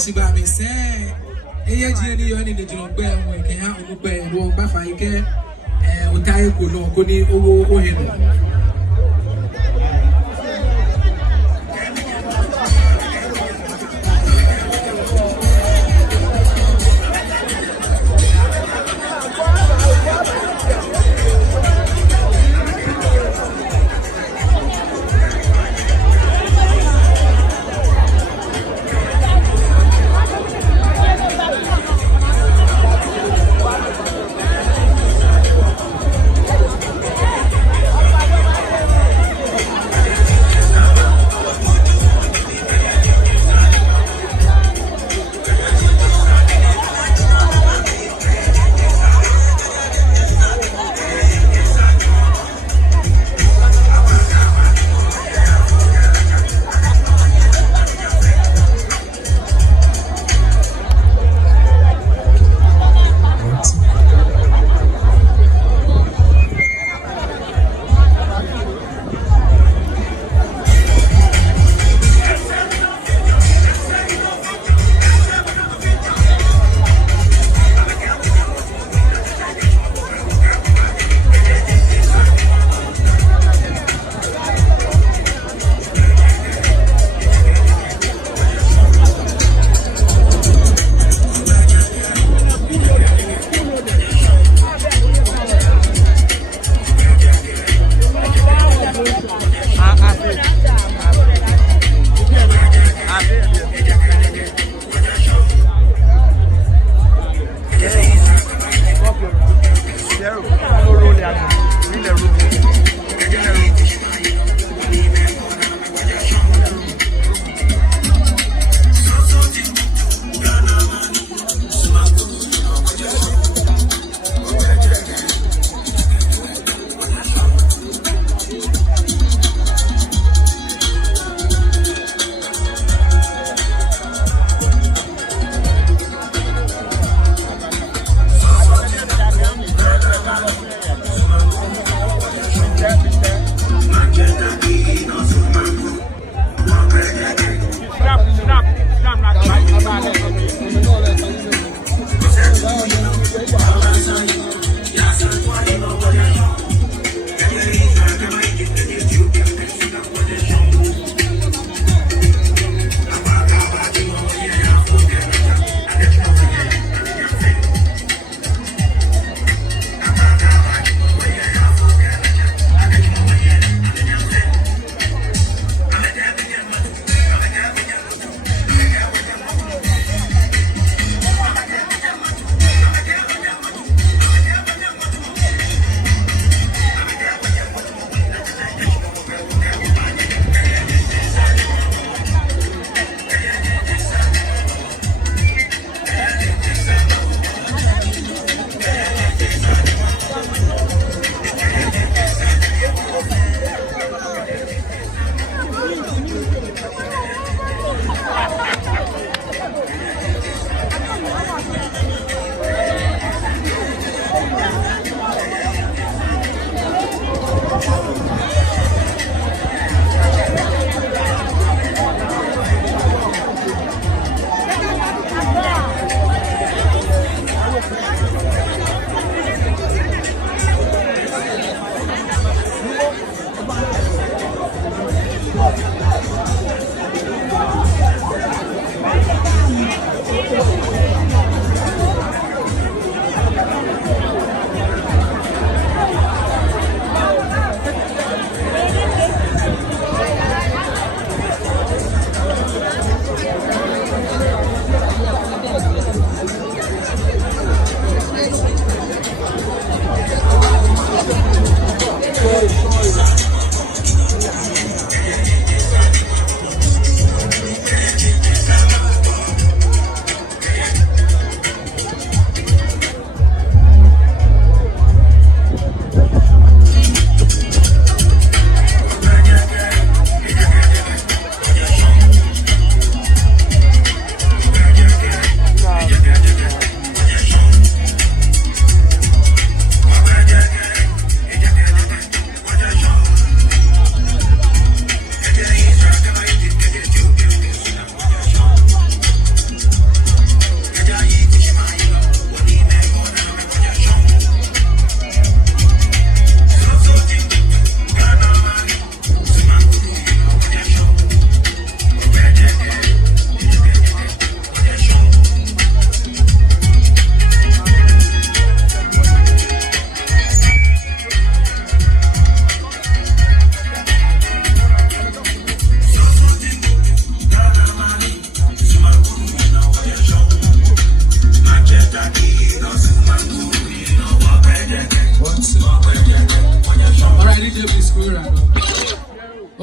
she by me say, "Hey, Jenny, you need to know where we can have a bear, walk by fire, and Utai Kuno, Kuni, Ohin."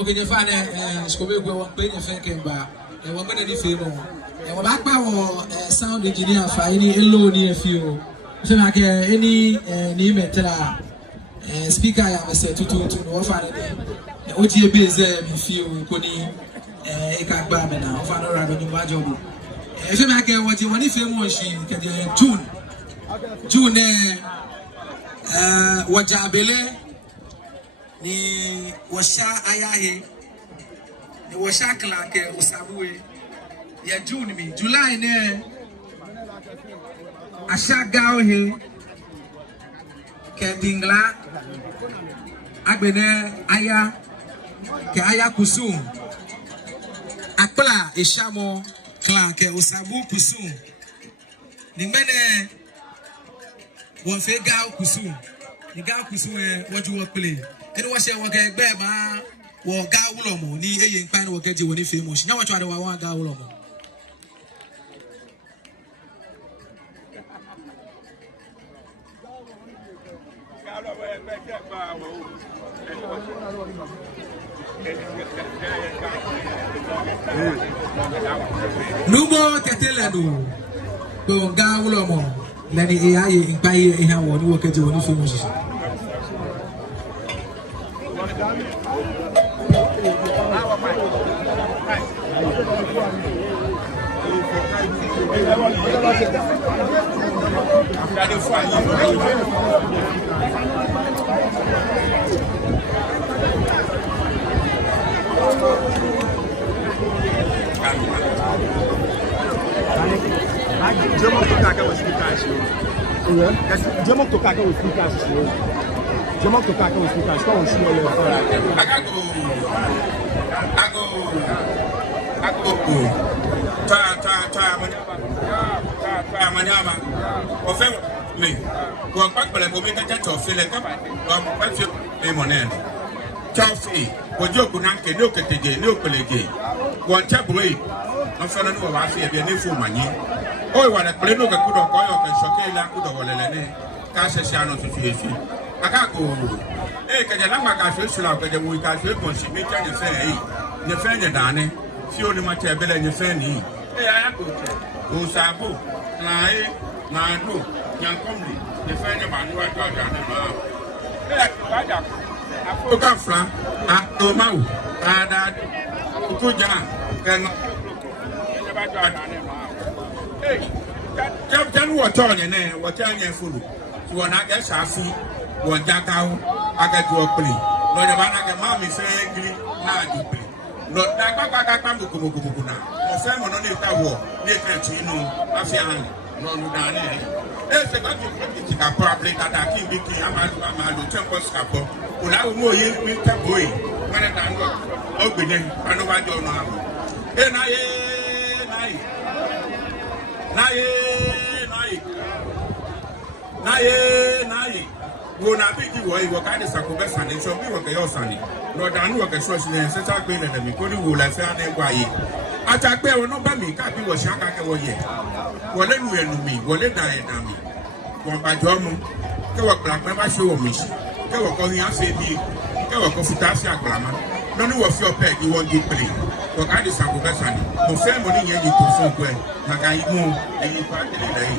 okay, you find Scobie will pay your thinking about a woman in the film. And back power sound engineer for any low near few. So, like any name speaker, I have said to offer the OGB is few Koni Ekabam now, Father Rabbit Majobu. If you make what you want, if you want, she can June, Wajabele, ni Washa Ayahe, ni Washa Clark, Usabue, ya June me, July ne Ashagao he, Kendingla, Agbene Aya, Kaya Kusum, Akpla, Ishamo, Clark, Usabu Kusum, Nimene. One fair gal kusum, the gal kusum, what you work play. And what shall work a bema or gaulomo, ni a young pan will get you when you famous. Now I try to want gaulomo. No more Catelano, go gaulomo. Lani AI in Pai in how one work at the one famous. Jamok tocar com explicar isso. Jamok tocar com explicar isso. Jamok tocar com explicar isso. Qual o senhor é? Tá, manhama. O fé, me. O impacto pela comida já te oferece, tá? O impacto é moneno. Tchau, filho. O jogo não quer nem o que te diz, nem o que lhe diz. O antigo aí, não fala no vaso e bem nem fumani. Oi, wala pleno ka kudo ko yo ka shoke la kudo wolele ne ka se sha no tutu efi aka ko ka jala ma ka se sura ka je mu ka se ko si mi ta ne fe yi ne fe ne dane fi oni ma te bele ne fe ni aya ko che o sabo na na do yan komri ne fe ne ba ni wa to da ne ma ba ja ko ka fra a to ma u ada ko ja ka no ne ba to da ne ma Captain Waton and what I am full. You are not as happy, one jackal, I got you a plea. Not about a mammy saying, not deeply. Not that Bakamukuna, or Simon on it, war, later to know, Afian, non Dane. There's a bunch of political problem that I keep making Amadu Temple Scapo, when I will know you with a boy, when I can go, open it, and over your now. Then I. Naye. Wona bigi wo iwo ka de sakobe sane so bi wo ke yo sane. No dan wo ke so sile se ta gbe na mi ko ni wo la fe ane gwa yi. Ata gbe wo no ba mi ka bi wo sha ka ke wo ye. Wo le nu enu mi, wo le da e da mi. Wo ba jo mu. Ke wo kla pe ba se wo mi. Ke wo ko hin afi bi. Ke wo ko futa afi aglama. No ni wo fi ope ki wo di play. Wo ka de sakobe sane. Mo fe mo ni yen yi to fun ko e. Maka yi mu eyin pa tele le yi.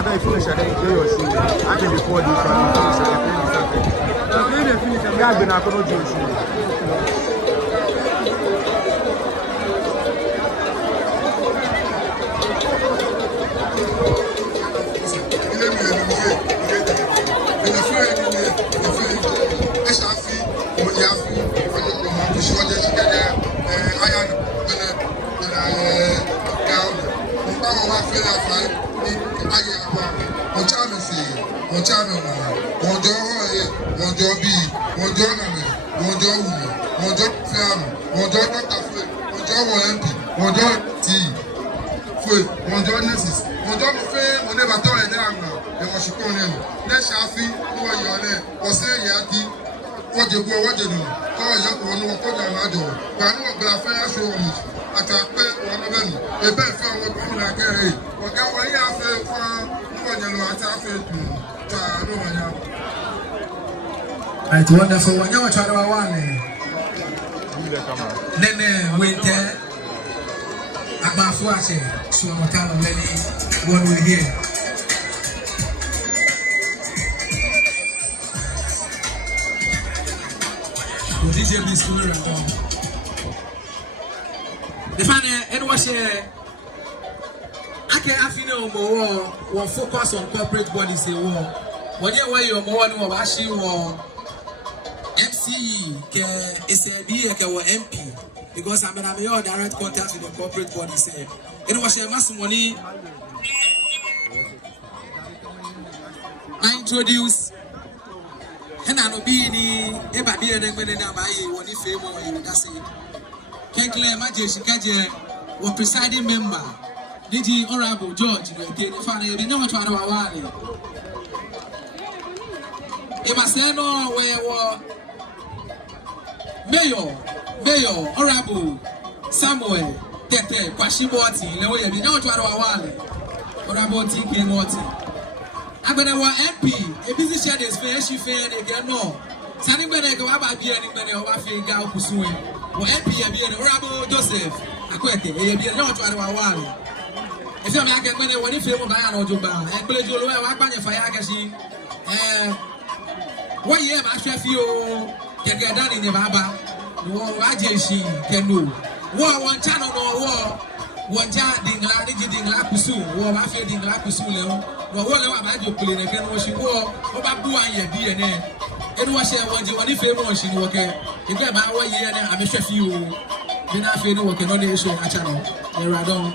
After you finish, I then enjoy your scene. I can record this one. After you finish, I'm going to do no one do one do be one do na me one do one do fiam one do doctor fe one do MP one do T fe one do nurses one do fe one never to e na na e wo shi kon ni na shafi ni wo yo le o se ya di wo je go wo je no ko ya ko no ko da ma do pa ni wo gba fe aso mi ata pe won be mi e be fe won ko na kere wo ga wo ya fe fun ni wo nyalo ata fe tu ta no wa nya right wonderful wanya wa chara wa wane nene wete agbafu ase so motano leli one we here DJ be story on the fan and was I can afine more one focus on corporate bodies say war when you way your more no ashi war MC ke SAB ke war MP because I'm your direct contact with the corporate bodies say it was a mass money I introduce and I no be ni e ba bi ene gbene na ba yi woni fame o yi da say Kenkle Majeshi Kaje was presiding member DG Honorable George the father you know what wa wale e ma say no we Mayor Honorable Samuel Tete Kwashiboti le we you know what wa wale Honorable TK Moti agbene wa MP e busy share this fair she fair they get no sani gbene ke wa ba bi eni gbene o ba fi ga okusun e wo MP e bi eni Honorable Joseph Akwete e bi eni no to wa wale e se me ake gbene wo ni fe mo ba ya no jogba e peleju olowo e wa pa yen fa ya ke si wo ye ba hwe fi o keke dani ni baba wo wa je si kenu wo won cha no wo wonja dingla ni dingla kusu wo ba fe dingla kusu le wo wo le wa ba jo kule ne ke no shi wo ba bu an ye bi ene enu wa she wonje woni fe mo shi ni wo ke e be ba wo ye ne amehwe fi o bi na fe ni wo ke no le so acha no e radon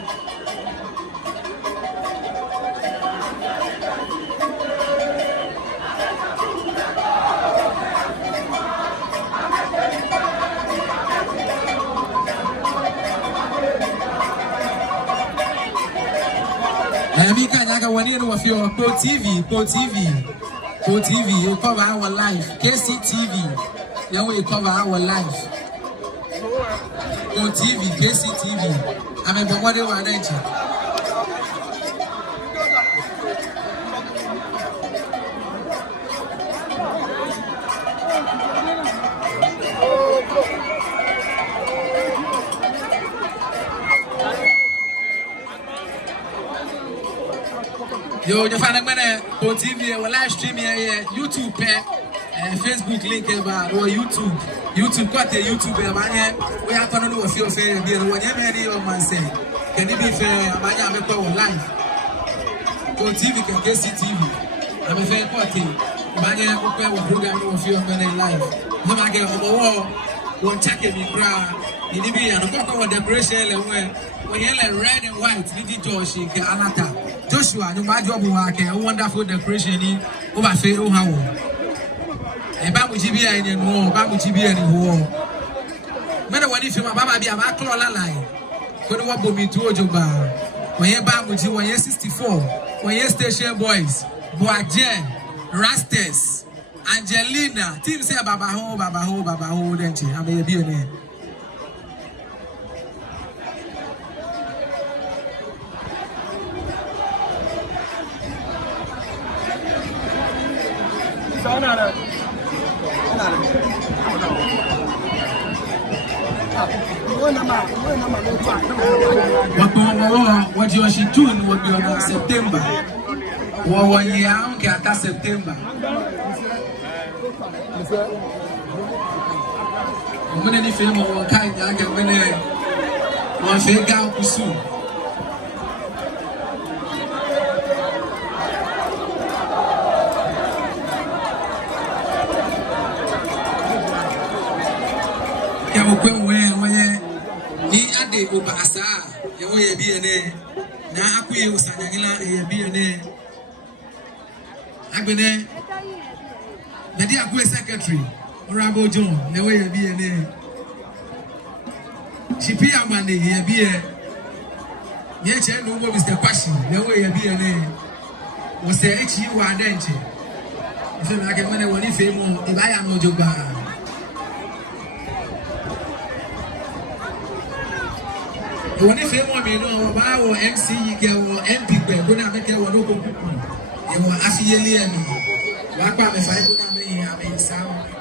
Amika Nyaga wani no wafio Pro TV you cover our life KCTV yeah we cover our life Pro TV KCTV I'm a bomode wa nanchi Yo, you find a man on TV, we live stream here, YouTube, Facebook link or YouTube, quite a YouTube, we are going to do a few fair, whatever any of man say. Can it be fair? I'm a call live. On TV, can KCTV. I'm a fair party. Mania, program of your men live. No, I get on the wall, one check in the crowd. In the beer, and a decoration, when you're red and white, Lady Joshi, Anata. Joshua, you my job work a wonderful decoration in over Pharaoh how. A babu GBA in the war, babu GBA in the war. Many one if you are Baba be a macrola line. Could you want me to Ojoba? When you're Babuji, when you're 64, when you're station boys, Boajen, Rastes, Angelina, team say Baba ho, then she have a billionaire. What you should do will be on September. 1 year, okay, at September. When any film or kind, I get when one fake out soon. Ni ade obasa ye wo ye bi ene na akuye usanyangila ye bi ene Agbene Nadi Akwe Secretary Honorable John Newe Yebi Shipi Amande Yebi Yeche no Mr. Kwashi Newe Yebi was the HU Adenche. If you like a money, what if I am no joke. When if you want me, no, or MC, or MP, we're going to make a local people. You will affiliate me. What about if I would have been sound?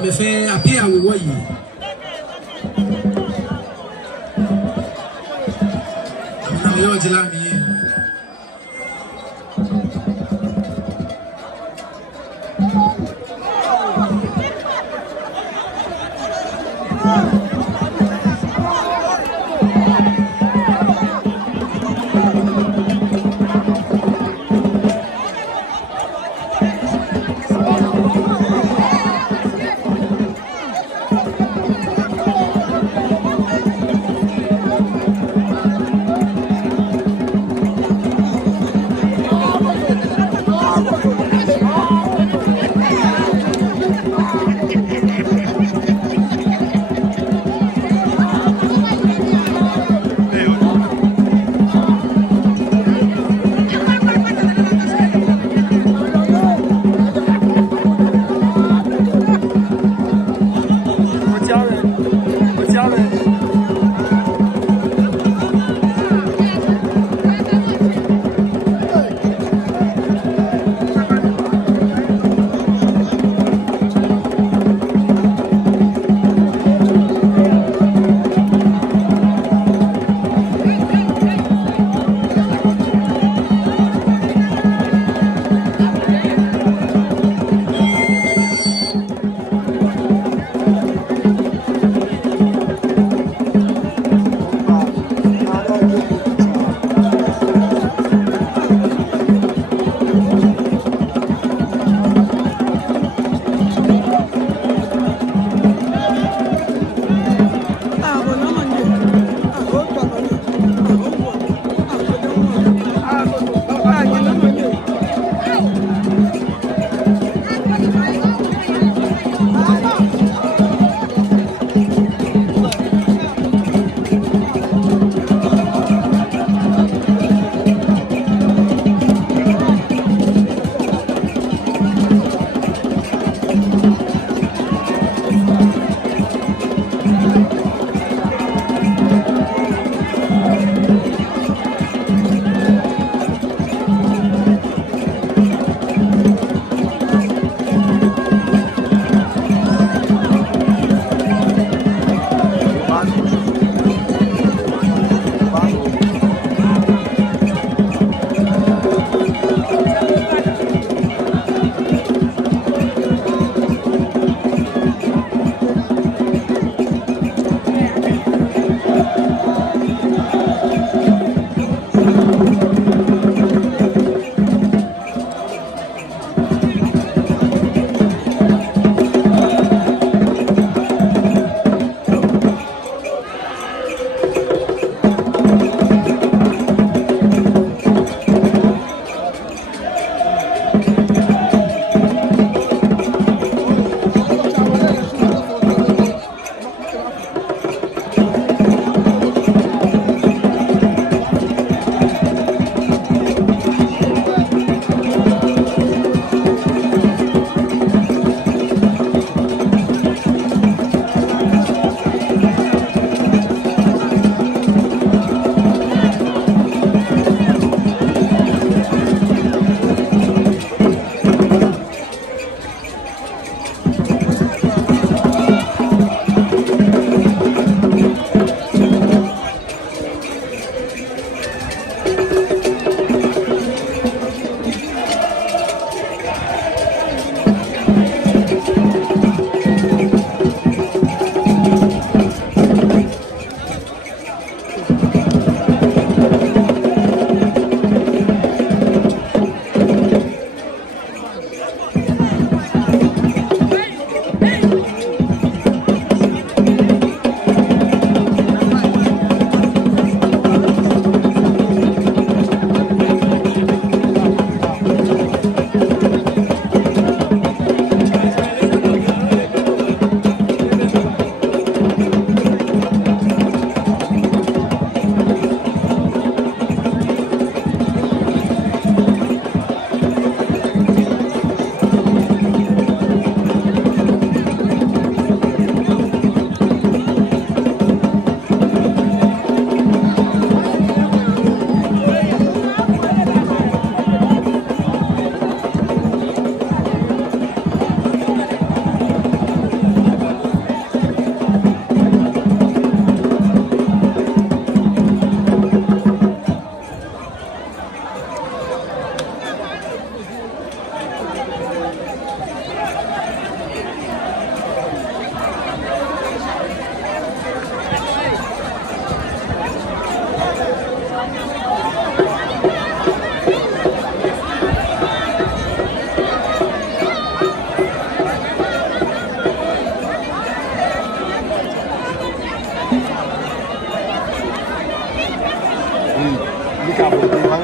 I'm a fair appear with you. I'm your Jelani.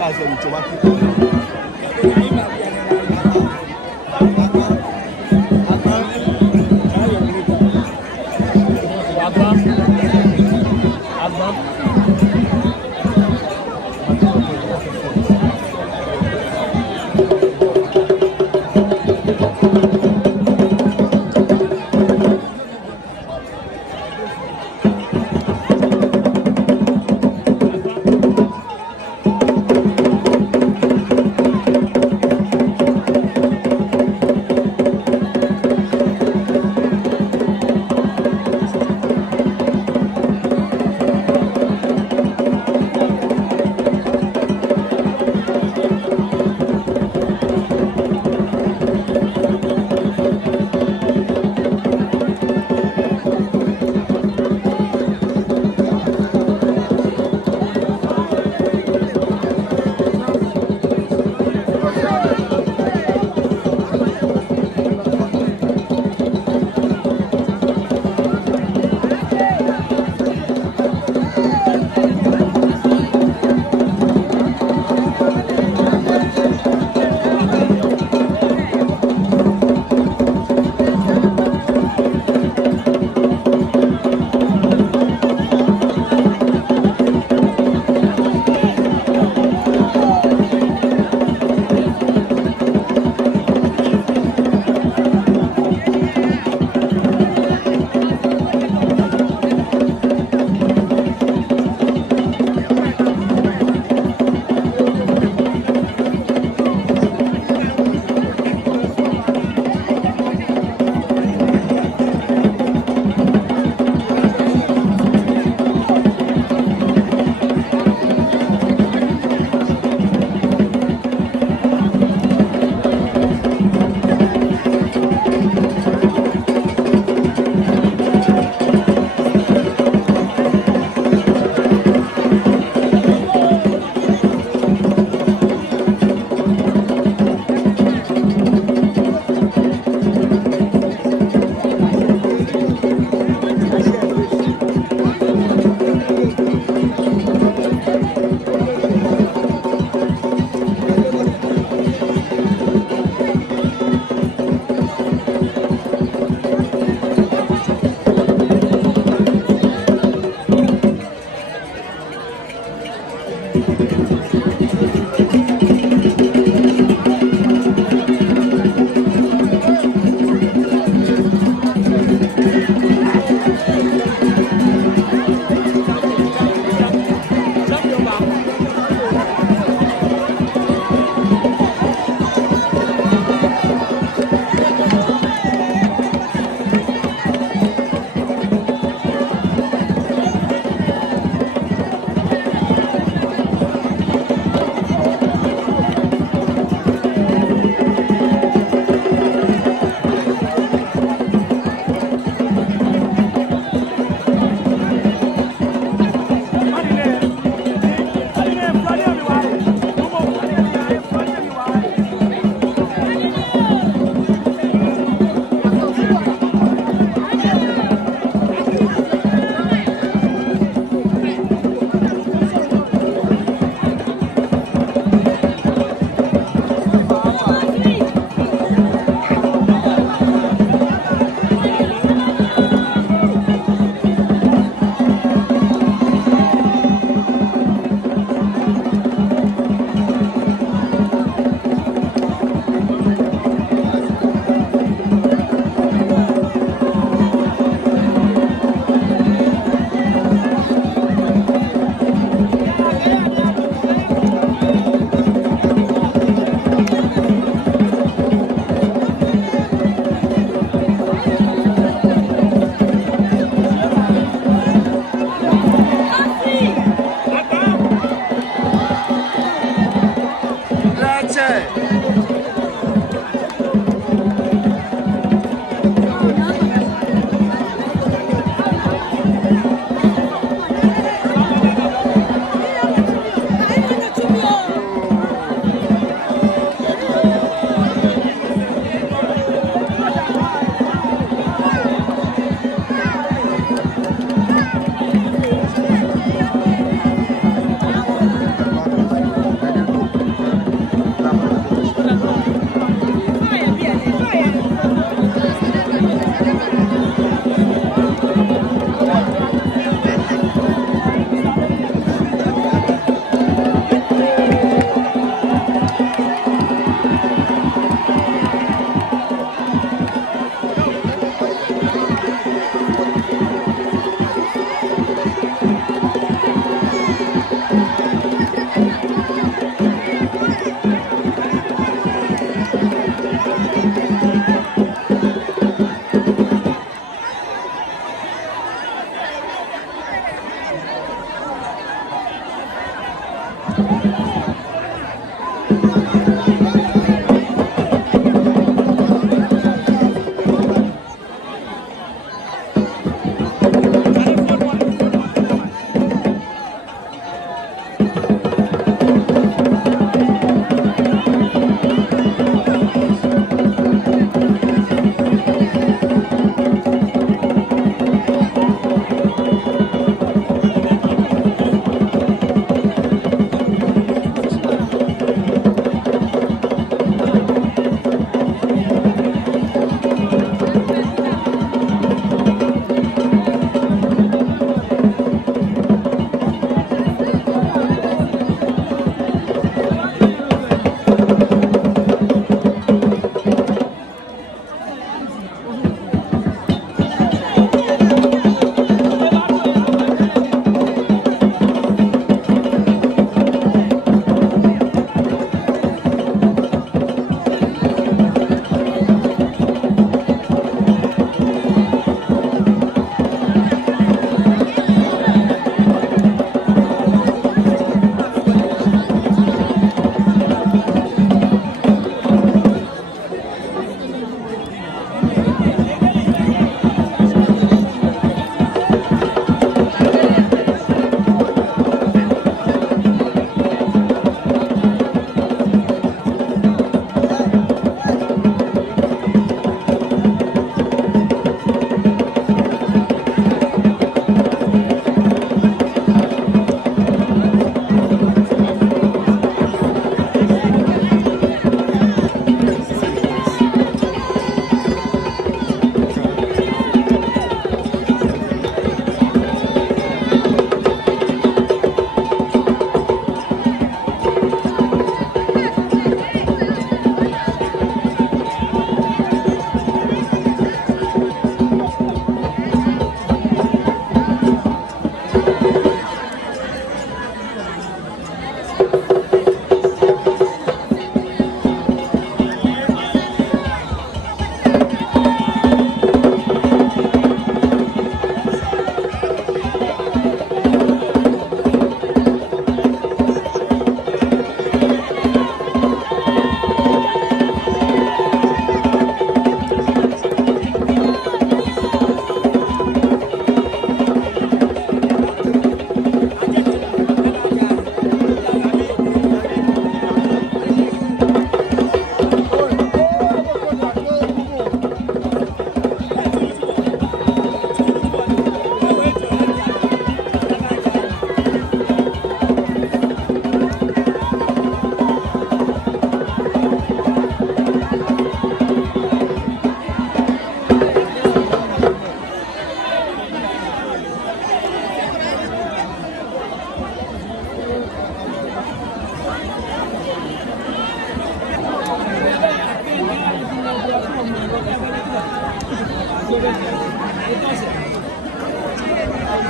as with your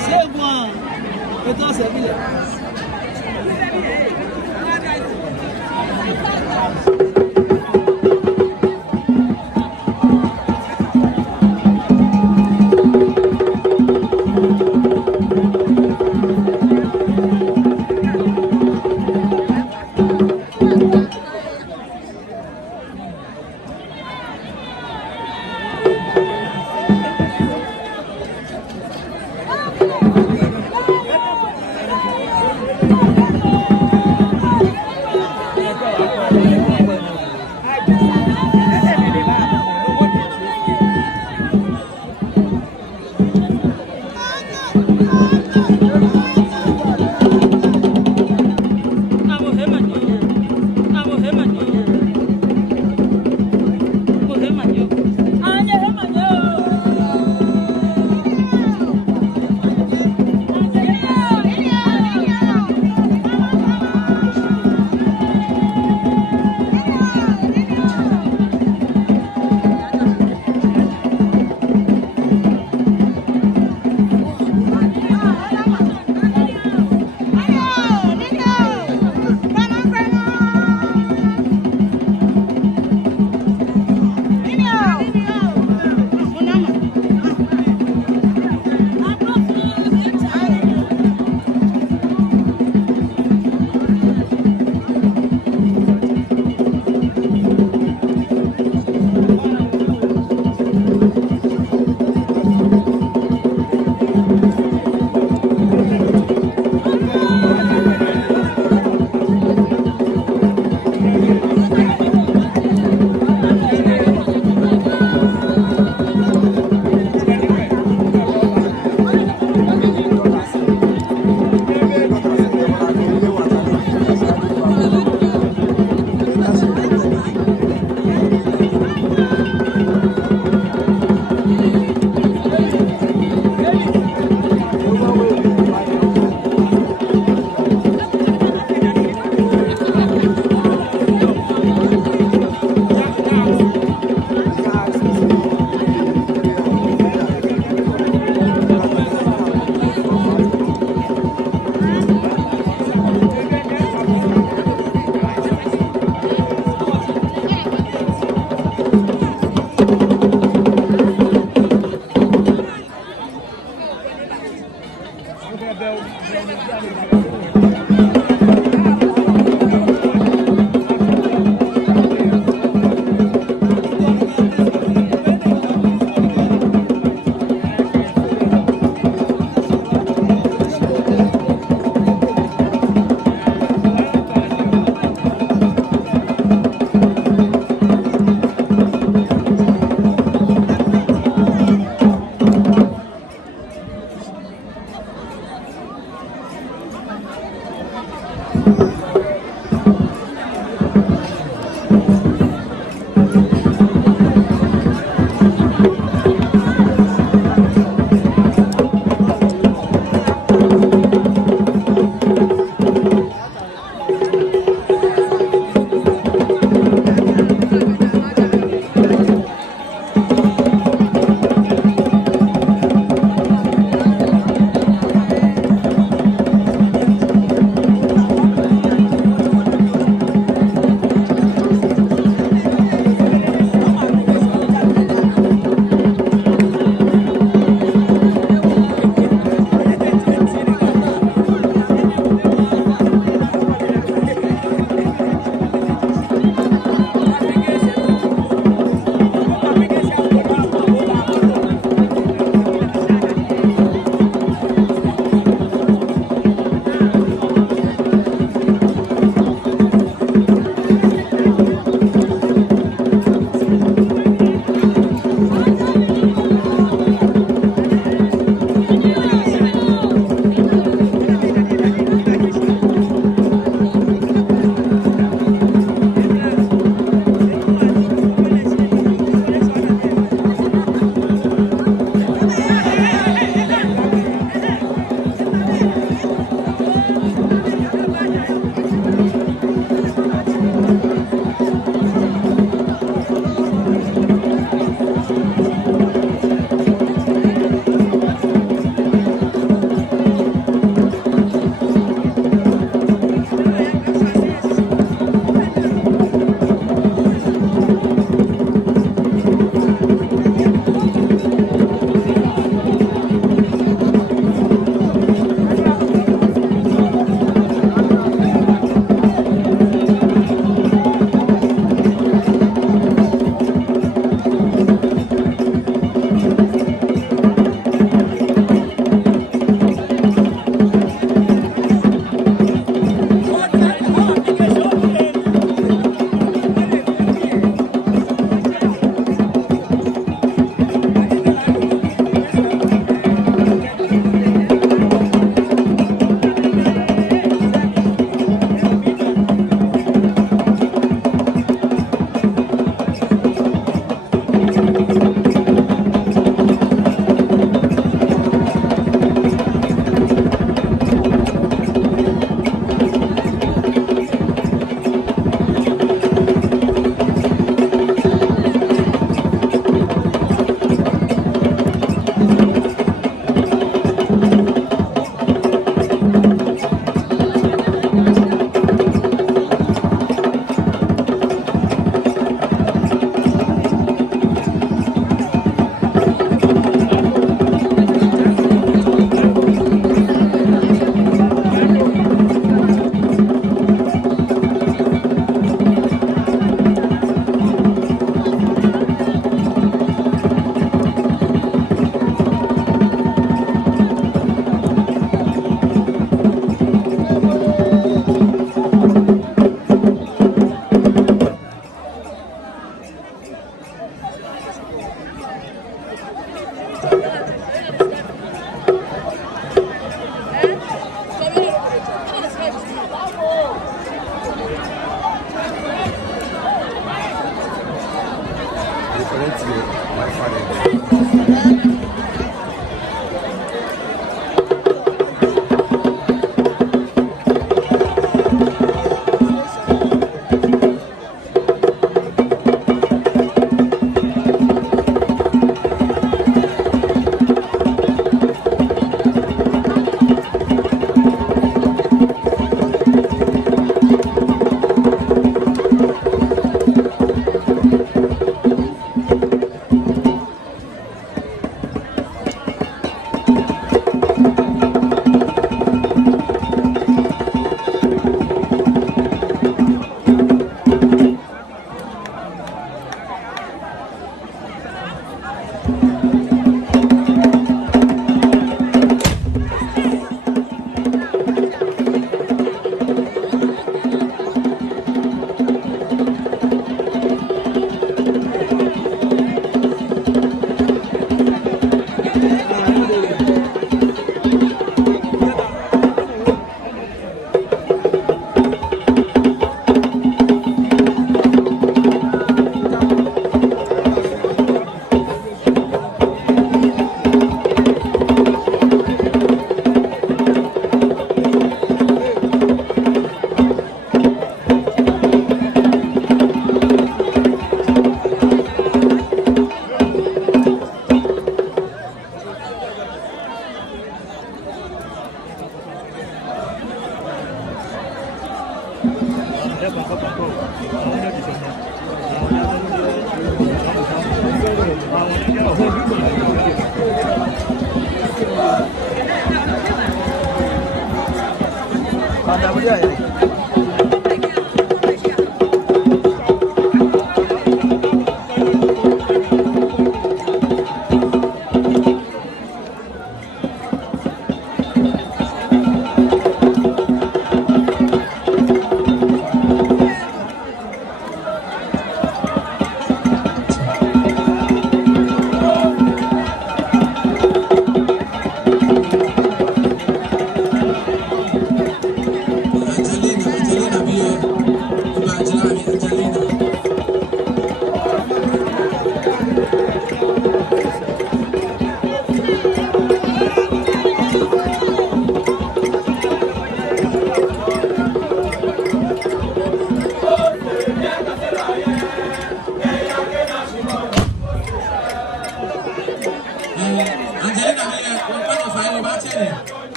C'est moi. Et toi, c'est bien.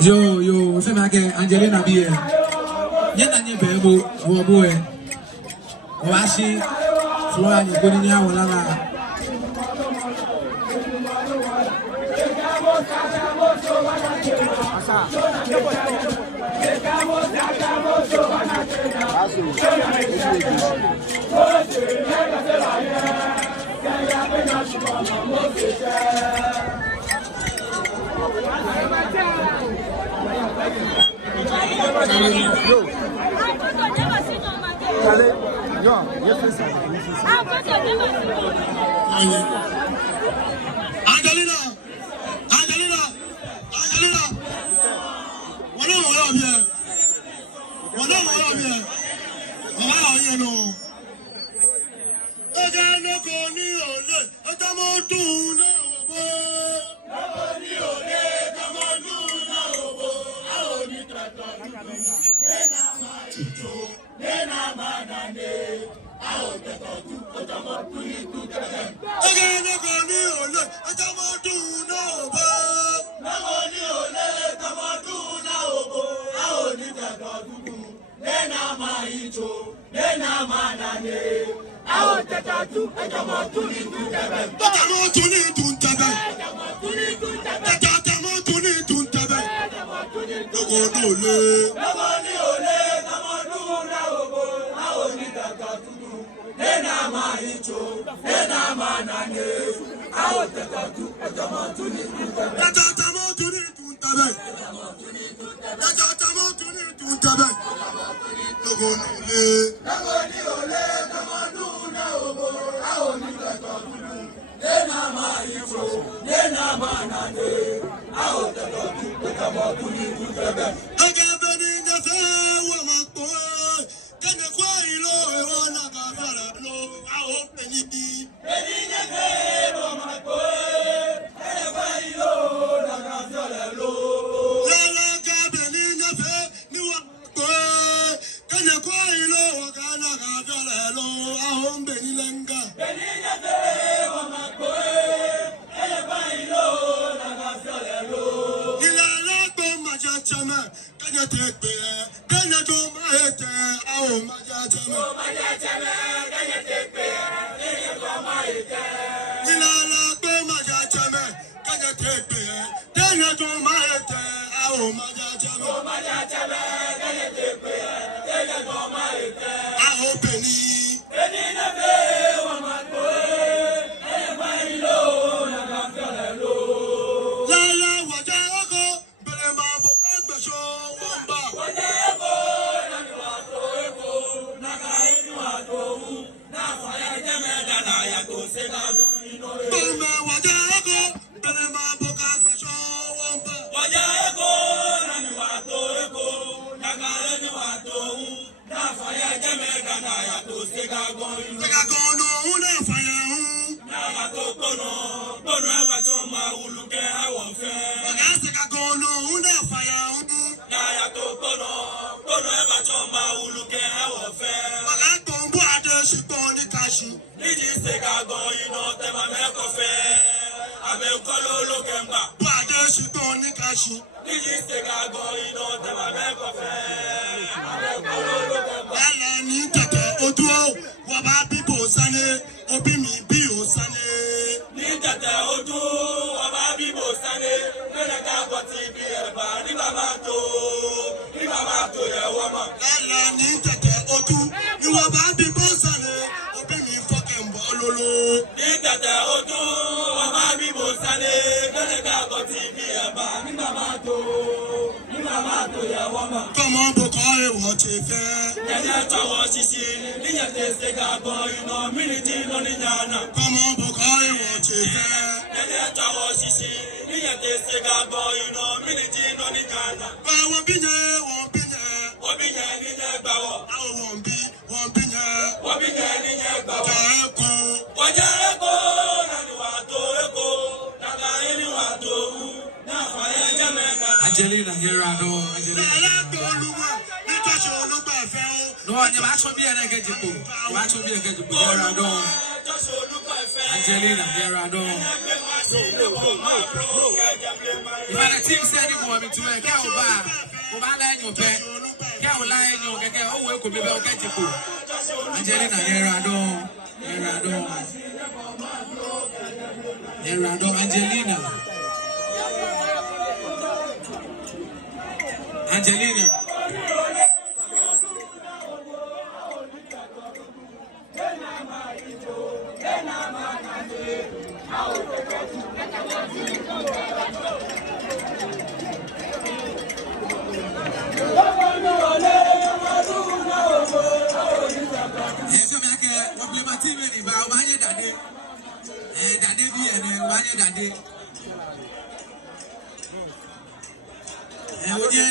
Yo, se me hace Angelina bien. Ya no hay bebo, o boy. O así, Flora ni con niña o la. Angelina. Angelina, here I go. No, I'm not to be an executive. Watch me again to here I go. Angelina, here I go. If I team said it for me to a cow bar, I line your pet, cow line your get away could be well get you. Angelina, here I go. Here I go. Here I go, Angelina. Angelina.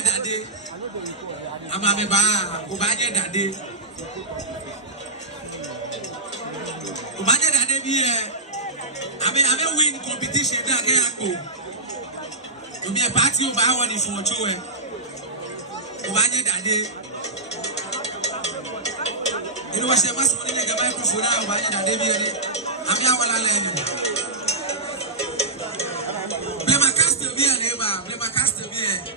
Daddy, I'm a ba, Ubanya Daddy. Ubanya Daddy be I mean, win competition. To be a party of our one is for children. Ubanya Daddy. You know what she must put in a microphone now, Ubanya Daddy. I'm your one. Play my custom beer, neighbor. Play my custom beer.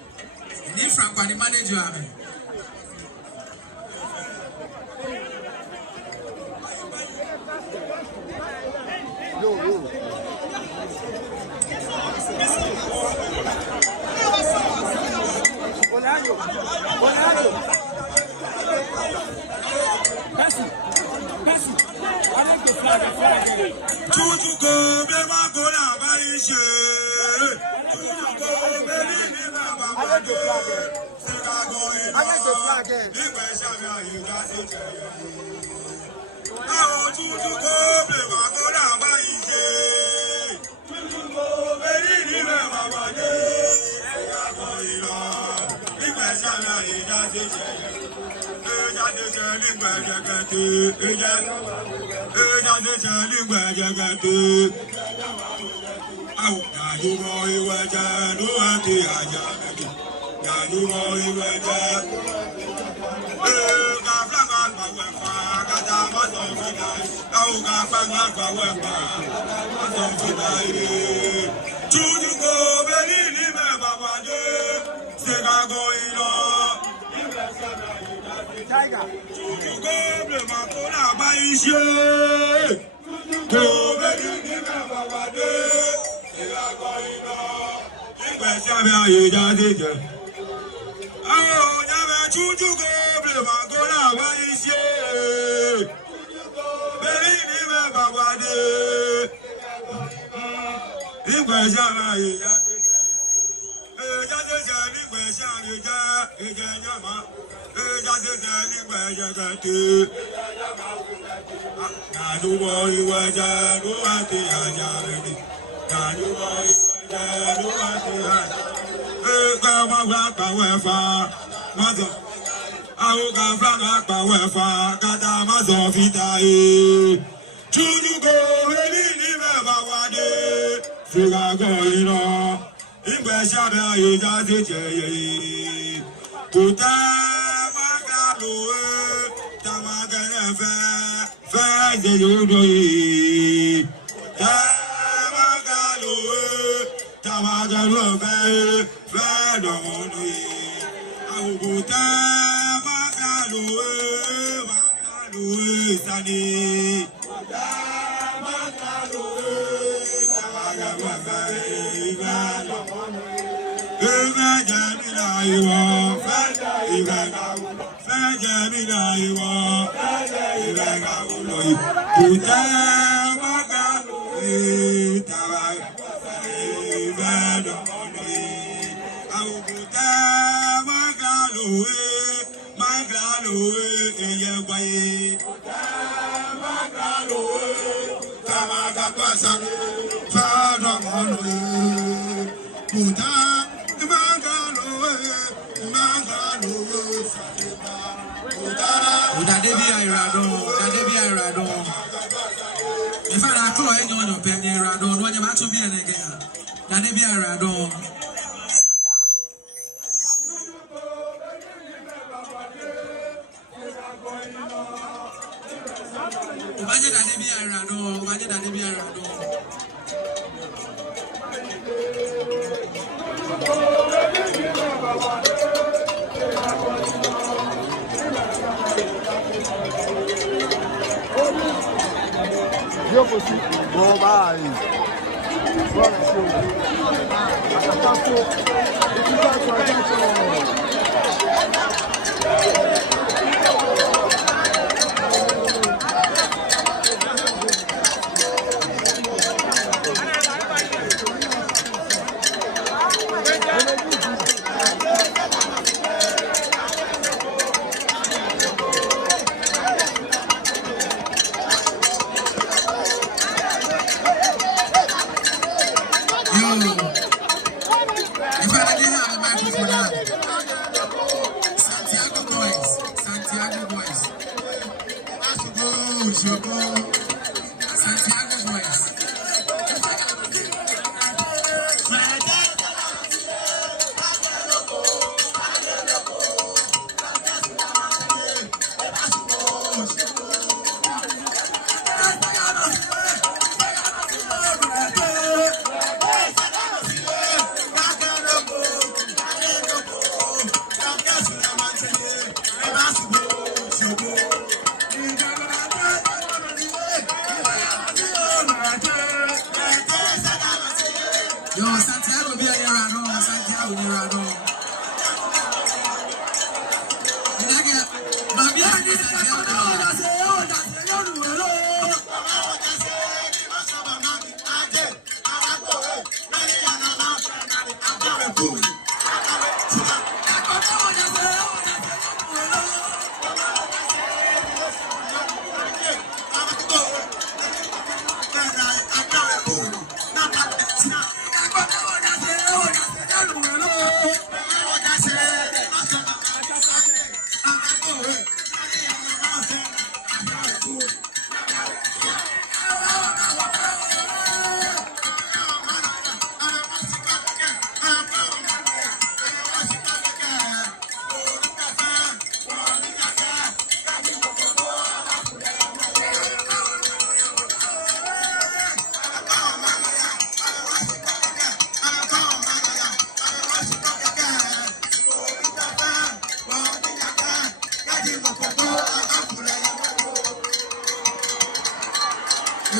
Ni Frank and the manager ame. Messi, I like the flag. Right.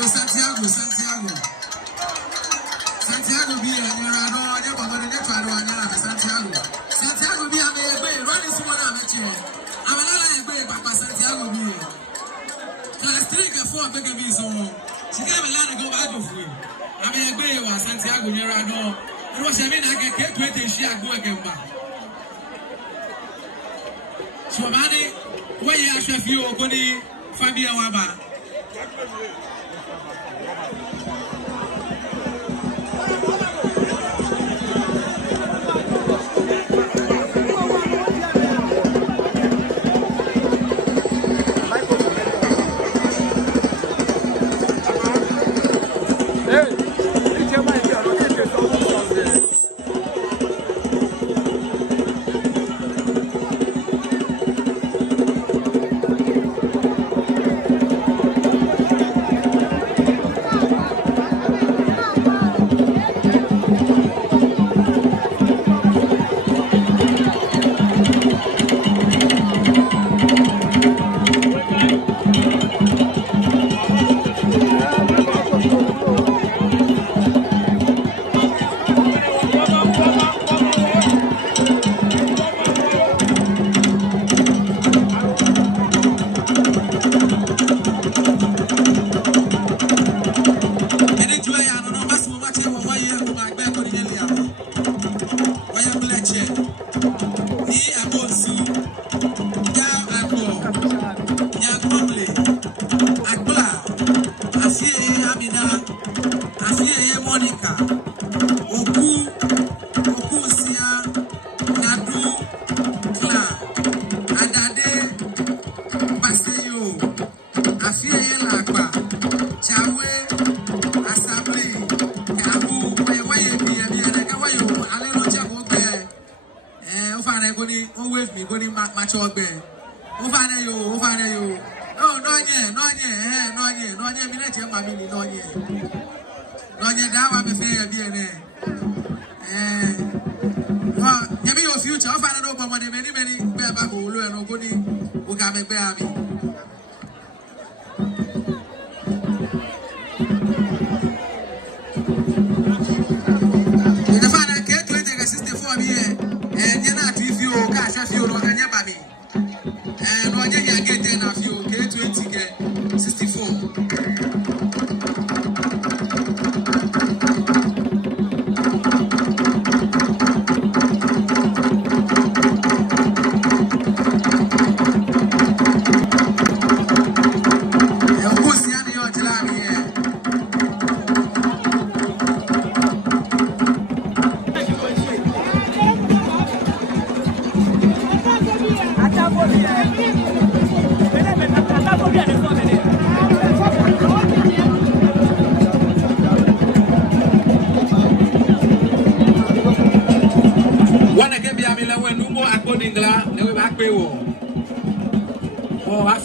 Santiago. Santiago be a Nerado, never going to try to another Santiago. Santiago be a way, running someone I'm at you. I'm another way, Papa Santiago be. Class 3 and 4 bigger be so. She gave a lot to go out of you. I'm a way was Santiago Nerado. It was I mean I can get 20 she go again back. So, Mani, why you ask if you are going to Fabia Waba?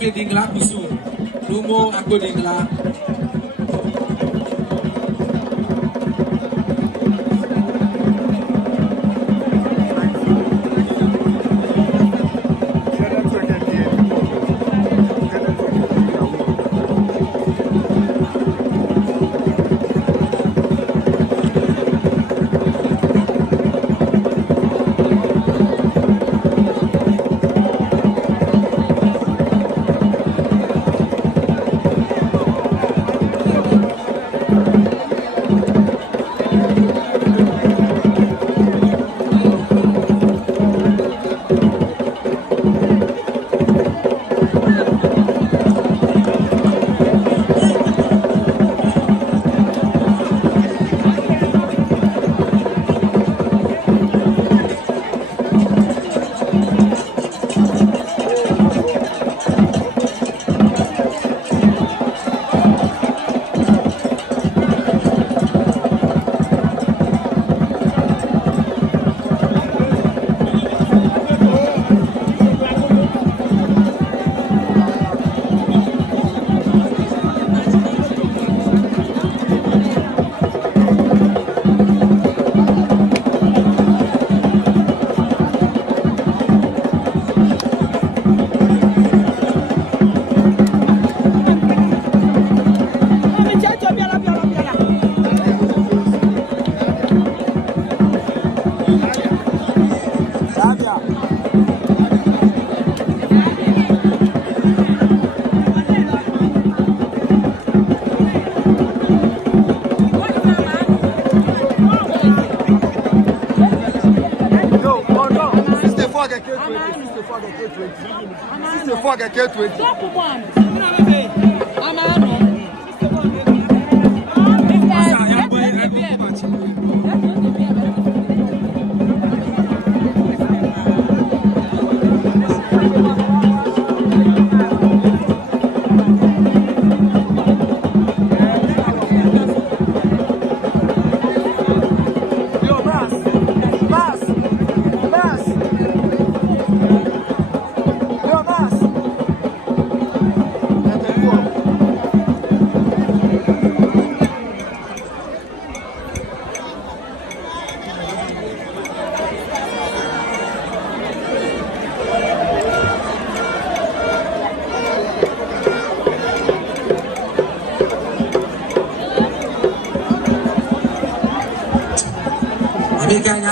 Dingla kusu lumo aku dingla get K20.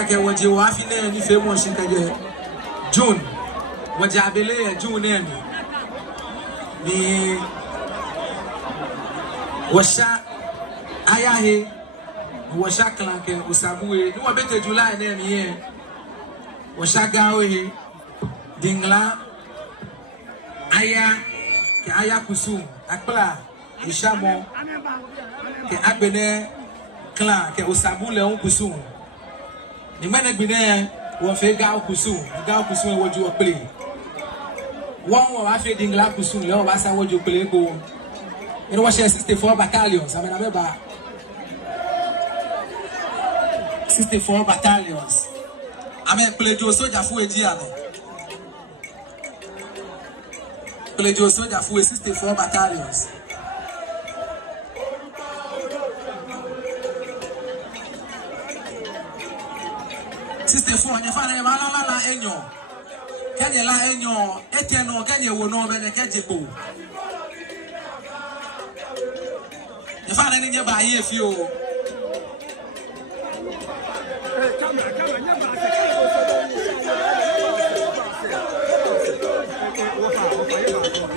Ke waje wa fi ne ni fe mo shin kage June waje abele June ne ni washa ayahe washa klanke usabuwe ni wa bete July ne mi ye washa gawe dingla aya ke aya kusu akpla ishamo ke agbene klan ke usabule on kusu ni mena gbine won fe ga kusu e woju opele won wa fe dingla kusu le won ba sa woju opele ko ni wo share 64 battalions amena meba 64 battalions ame plejo soldier fu eji ame plejo soldier fu 64 battalions 64 nya fa na ma la enyo kenye la enyo etieno kenye wo no be ne kejepo nya fa na nye ba ye fi o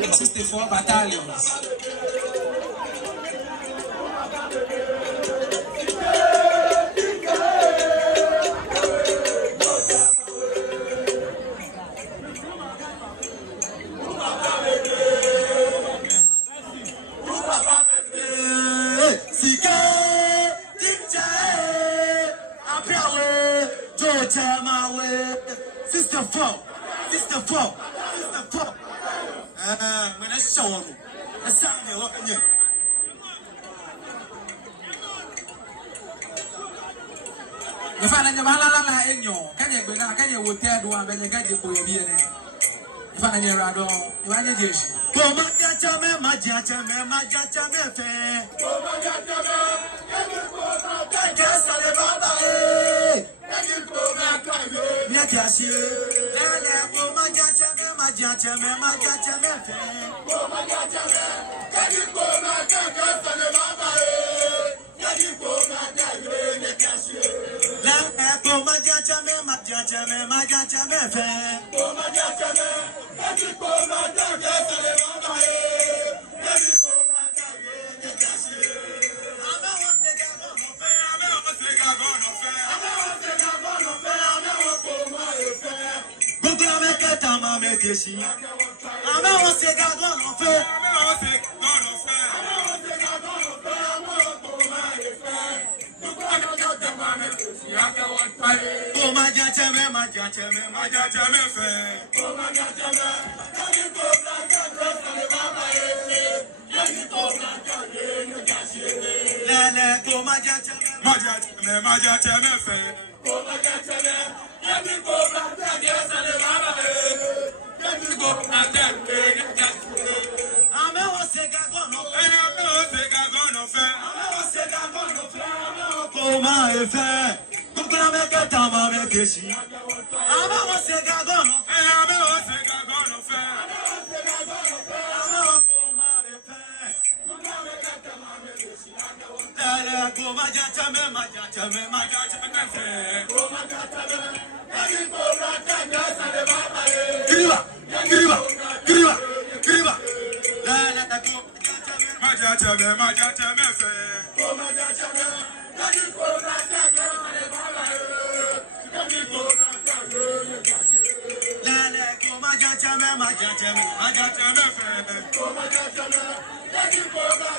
...64 battalions. The father never la enyo. Can you bring a can you would tell one when you get your poor beer? If I never had all, you are the dish. Go back at your man, my gentleman, my gentleman. Go back at your man, yes, I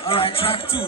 All right, track two.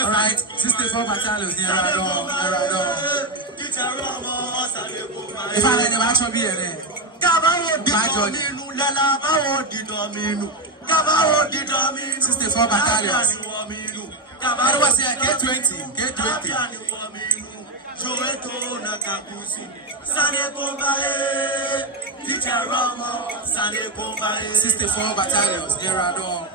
All right, 64 battalions near Radon. If I let them actually be there. 64 battalions. What was here? K20. 64 battalions near Radon.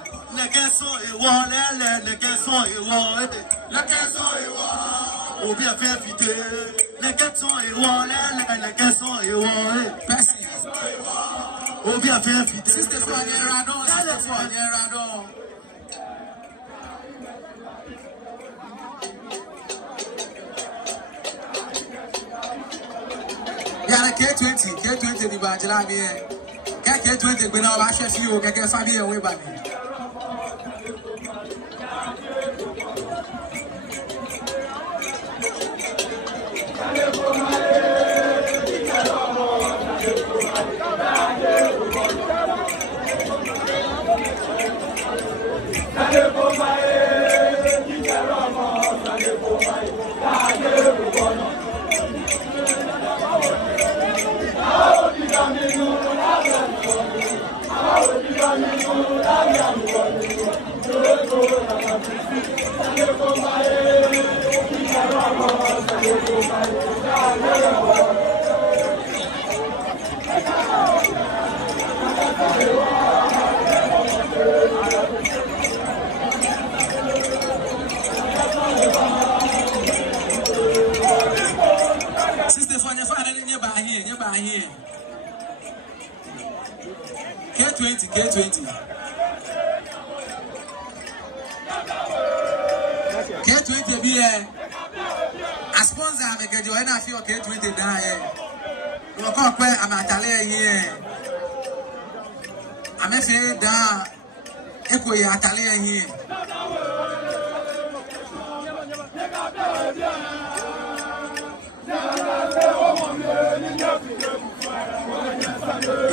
K20 di Bajila mi e. K20 gbe na ba se fi o keke fa bi e we ba ni. K20 be here. As sponsor, I'm going to feel K20 down here. No, I'm Italy here. I'm a down. Echo Italy here.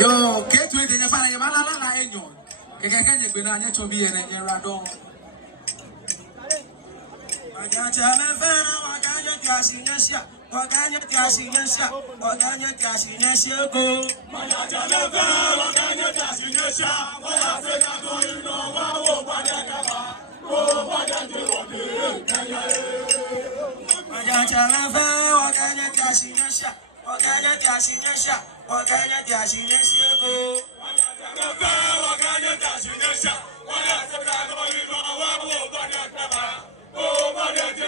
Yo, K20 you find your malala enyo. Kekeke gbe na anye to bi ene yen Radon. Ajaja me fẹ́ràn wa kajo ti asinesia. Oganya Tiashinesha, Oganya Tiashineshako. Mayajaleva, Oganya Tiashinesha, Wayafrika, you know, Wadakaba, Wadaki, Mayajaleva, Oganya Tiashinesha, Oganya Tiashinesha, Oganya Tiashineshako. Mayajaleva, Oganya Tiashinesha, Wayafrika, you know, Wadakaba, Wadaki,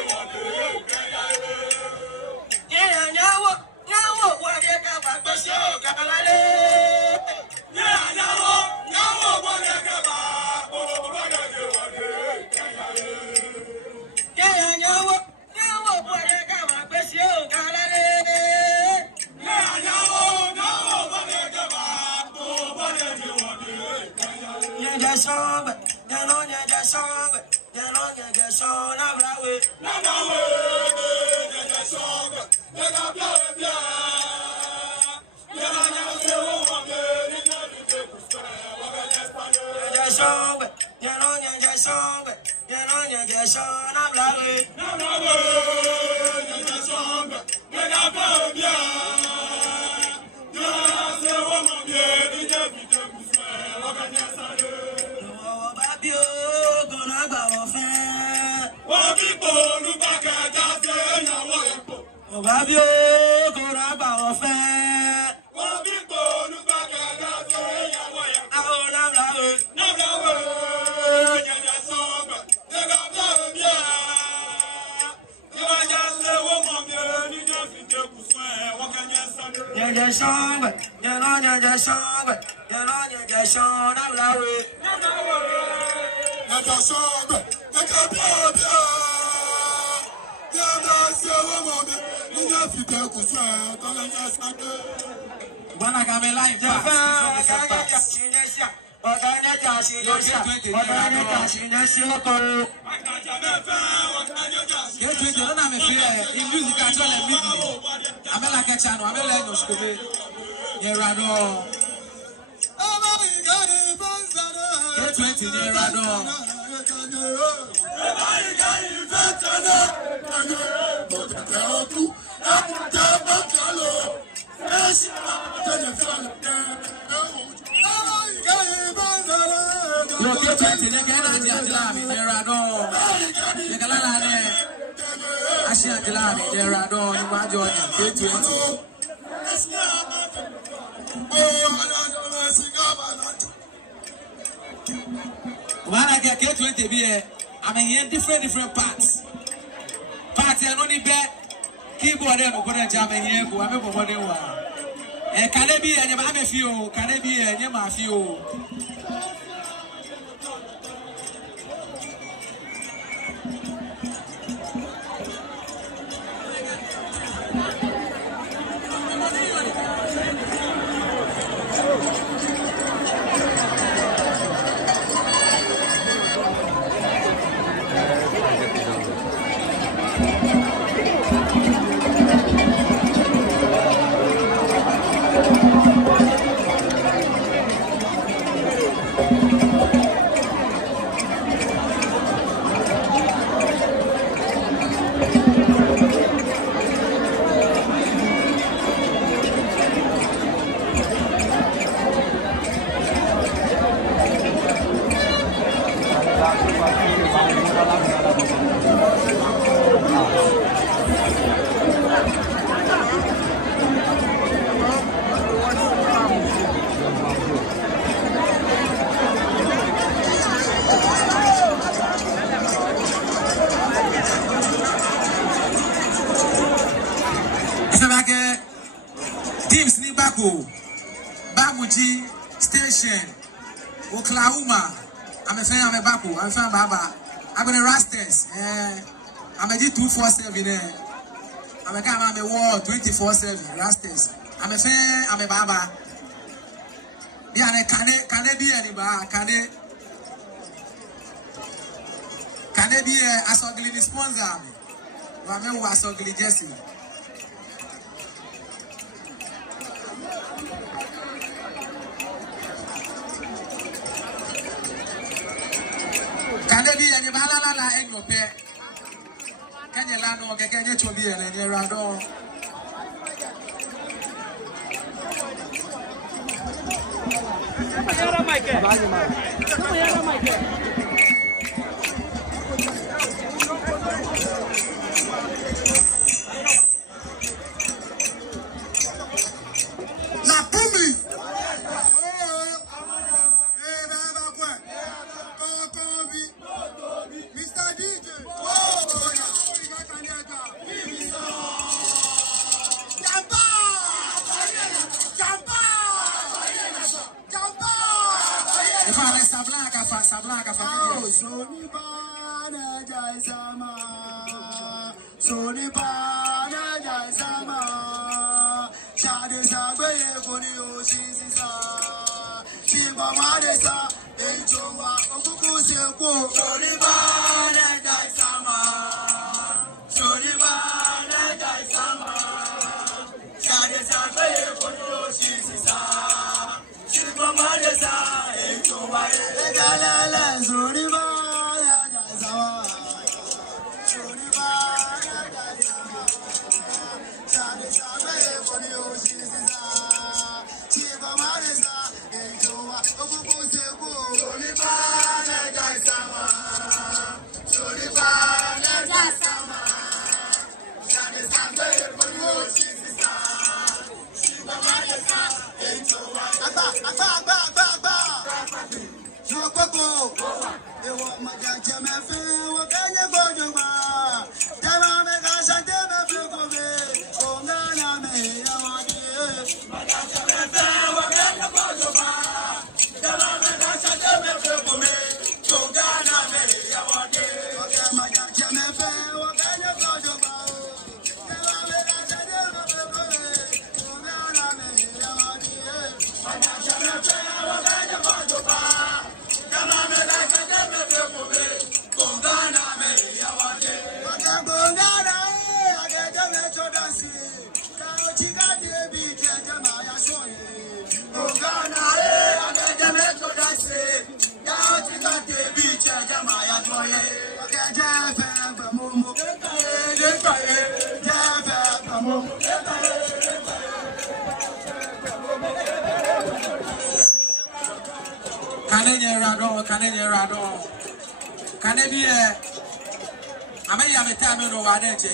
When I get K20 here, I'm in different parts. Parts are only bad. Keyboard and I'm jamming here. I'm a body one. And can it be any mamma few? Can it be any mamma few? Teams ni Baku, Bamuji Station, Oklahoma. I'm a fan of Baku. I'm a fan of Baba. I'm a Rastas. I'm a G247. I'm a guy. I'm a war 24/7 Rastas. I'm a fan. I'm a Baba. Yeah, can they be anybody? Can they be a Asogli sponsor? I'm a Asogli Jesse. Can they be any balala and no pay? Can you land or can you to be any radon?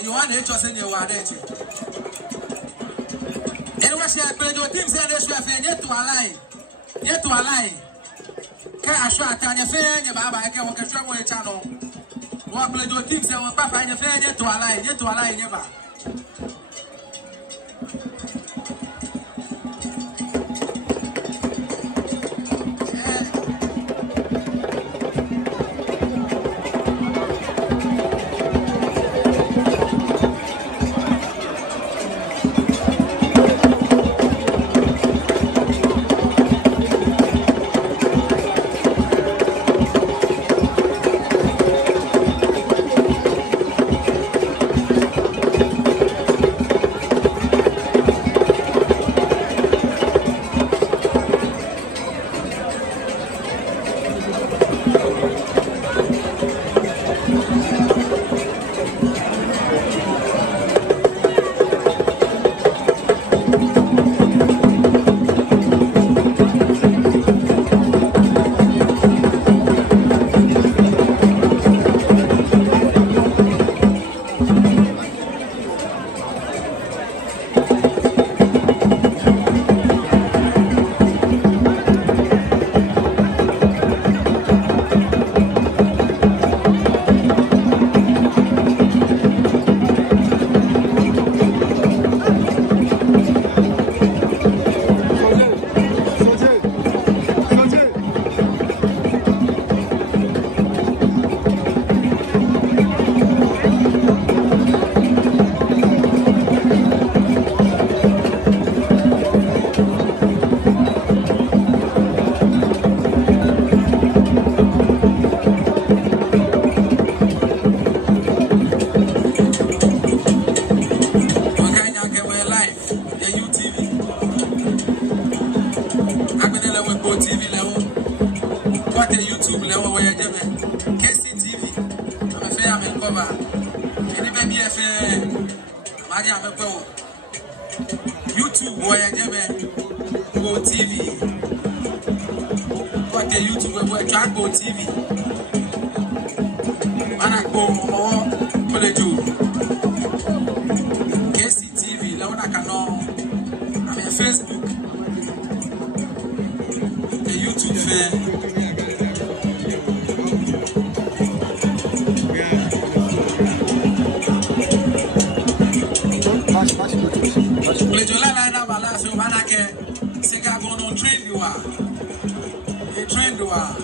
You want to just in your identity. And what she had played your team said they should have yet to align. Yet to align. Can I show Tanya Fair and your Baba? I can walk a strong way channel. What played your team said, Papa and your fair yet to align, never. YouTube, boy, Go TV. YouTube we Trackball TV. Manako Omo Kolejo. KCTV la wana kano. I'm on Facebook. The YouTube fan. Lejola na bala so manake sika gono trend wa. E trend wa.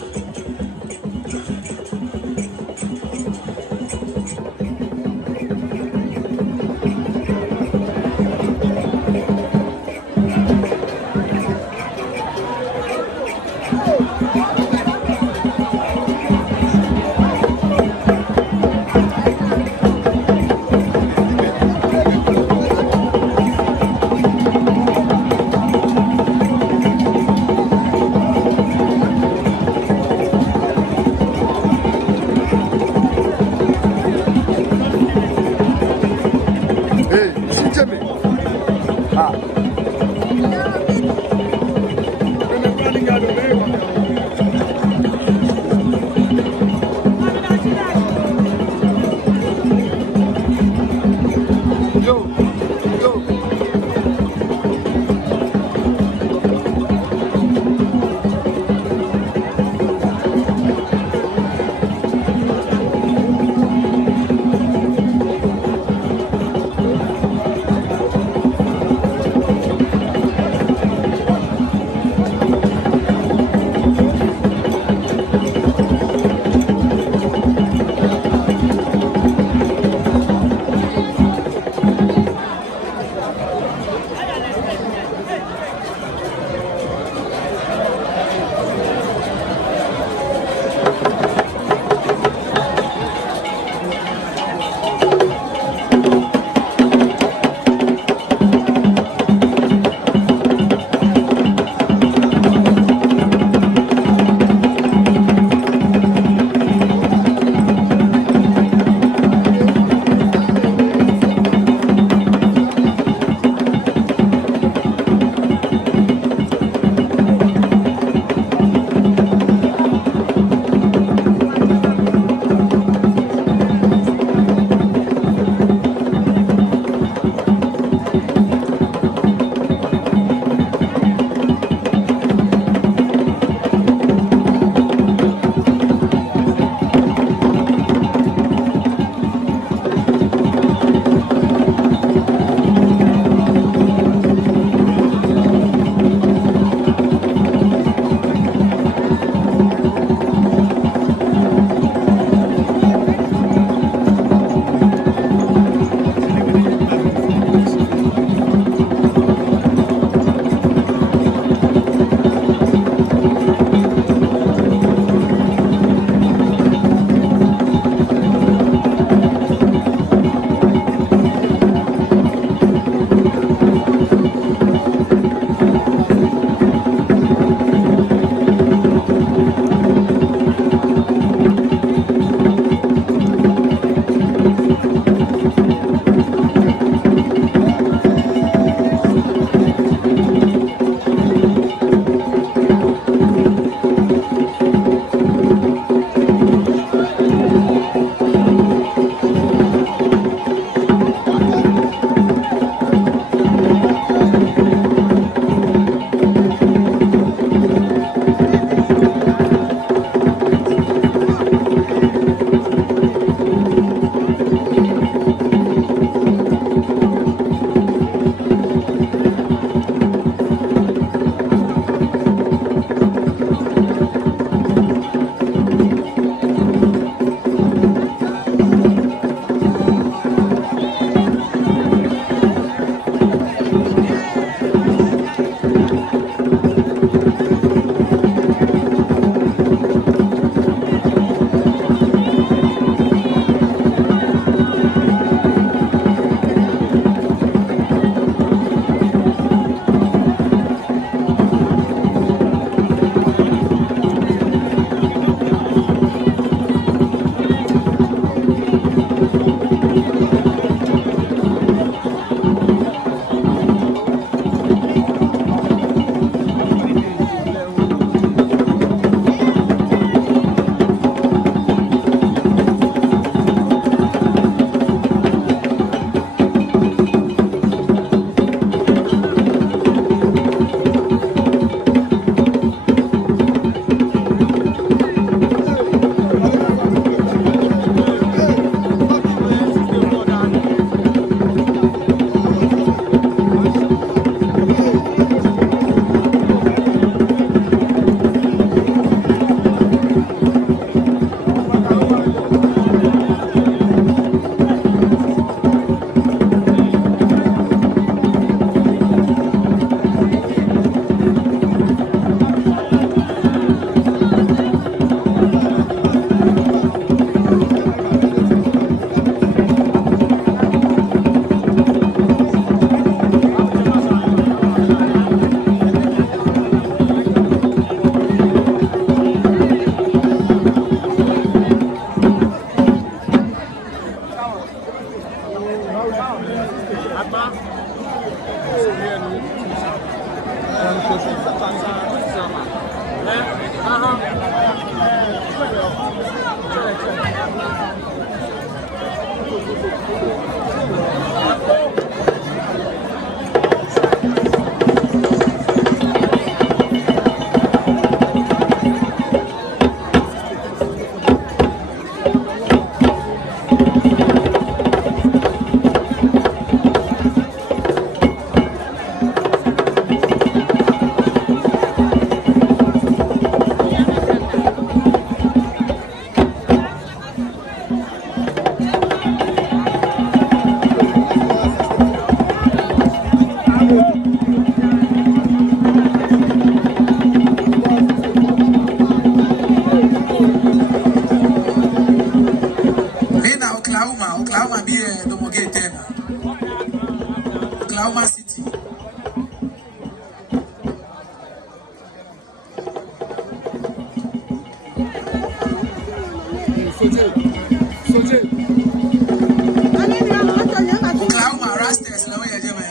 Oklahoma Rastas na we je me.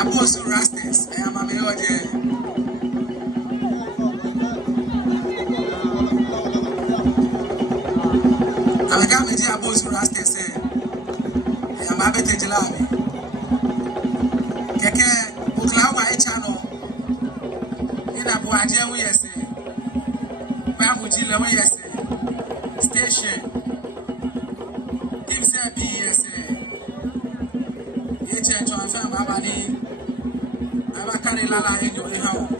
Abosu Rastas e amame oje. Alaga me je Abosu Rastas e amabe tejilami. Keke Oklahoma e channel. Ina buaje we yese. Ba muji le we yese. Station. PSA. Agent to affirm Abani. I'm a carry lala in your house.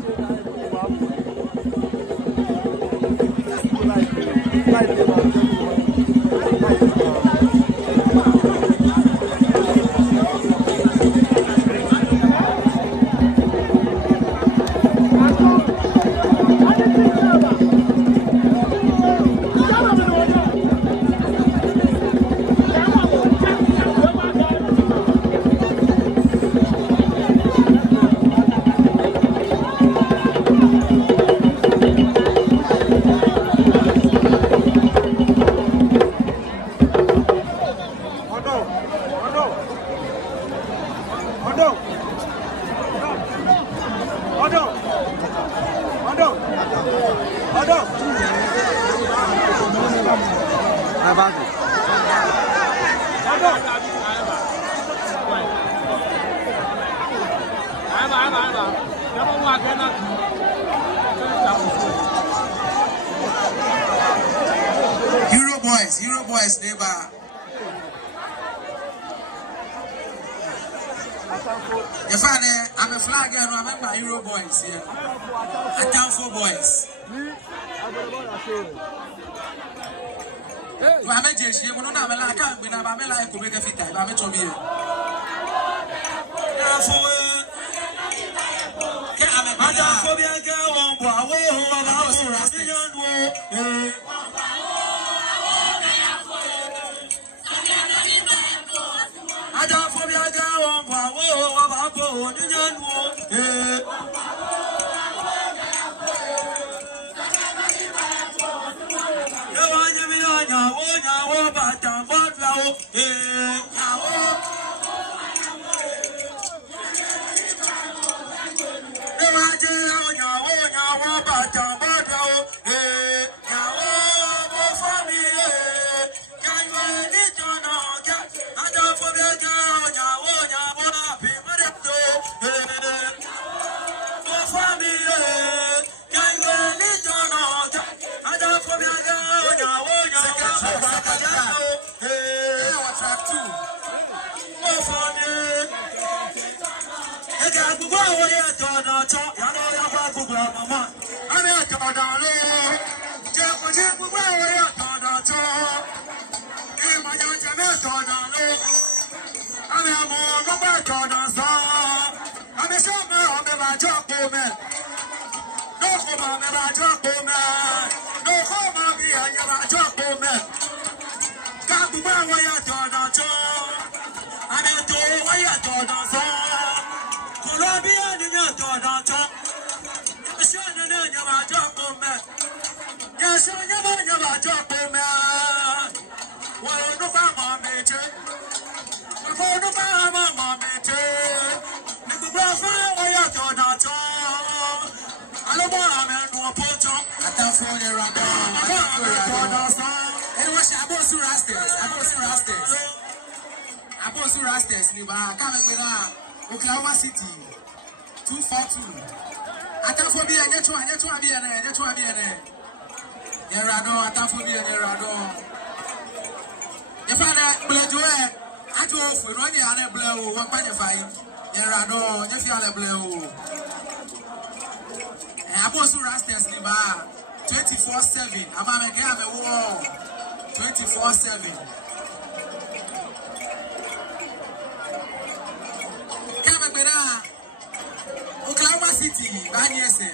Hero boys, neighbor. If I'm a flag and I remember Hero boys here. Atamfo boys. I'm a jeshi, we don't have a like, we have a like to make a fit. I'm a chobby. Abosu Rastas, Oklahoma City, 242. Atafobi and Yerado, Atafobi and Yerado. If I bled I do for running on a blow, one fight. Yerado, if you are a blow. Abosu Rastas, 24/7. I'm a game a war 24/7. Oklahoma City, Banyese.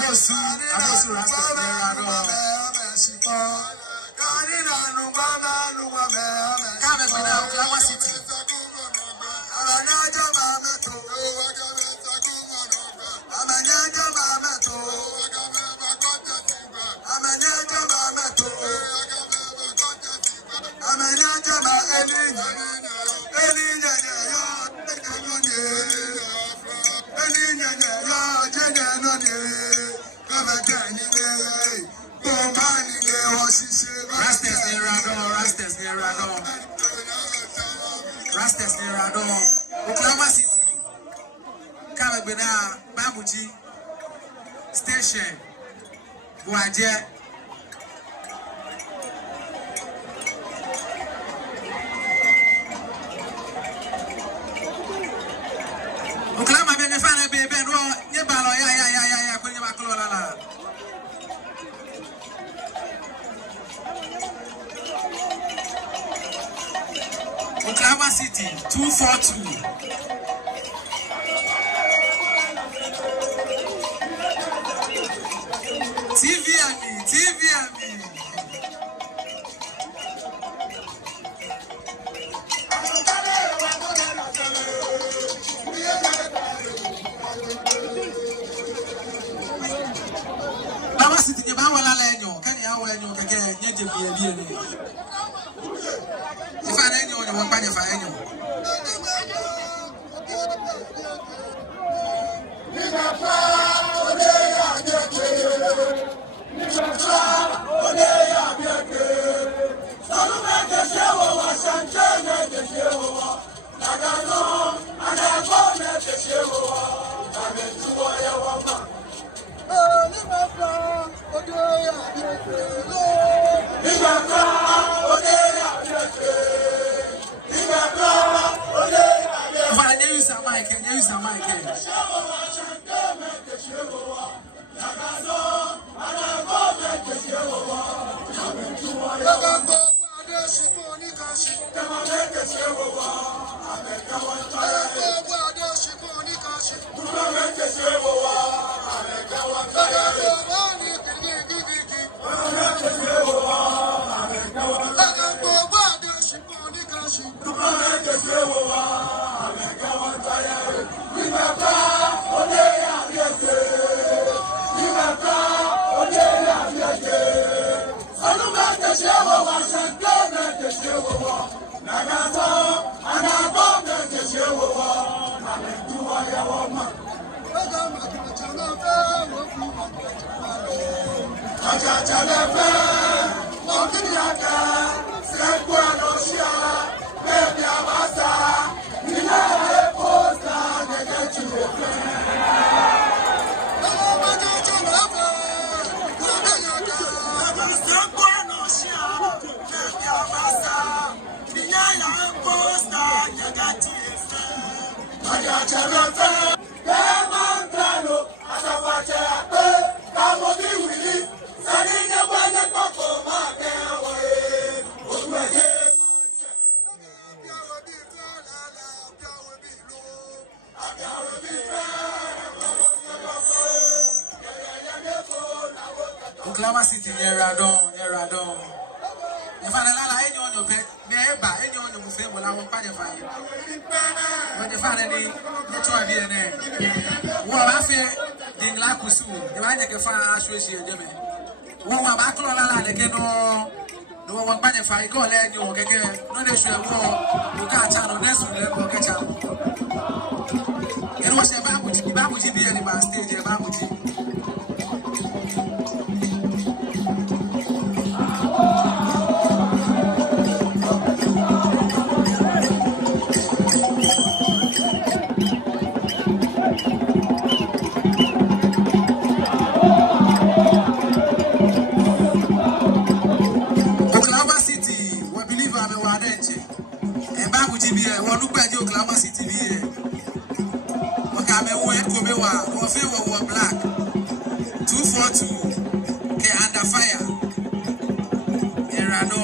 Abosu Rastas Nerado. Come with now, Oklahoma City. Rastas Nerado. Oklahoma City. Come with now, Bamuji Station. Buaje. Oklahoma benefana baby no ye balo ya kwenye maklola la. Oklahoma City 242. TV and me. Oklahoma City ke ba wala lenyo kan ya wala lenyo keke nyeje bie ni. Ifa na enyo ni won pa je fa enyo. Oklahoma City Nerado. If I allow any on your bed, never any on your buffet will I won't find when you find any natural DNA. Well, I fear the Lacusu, the one that can find Ashway Jimmy. One of my clola, they can no one by the fire, go let you again. No, they should go. You can't tell on this one, get out. It was a Babuji, the animal stage, a Babuji. Oklahoma City here. Okay, I'm black. 242. Okay, under fire. Erano.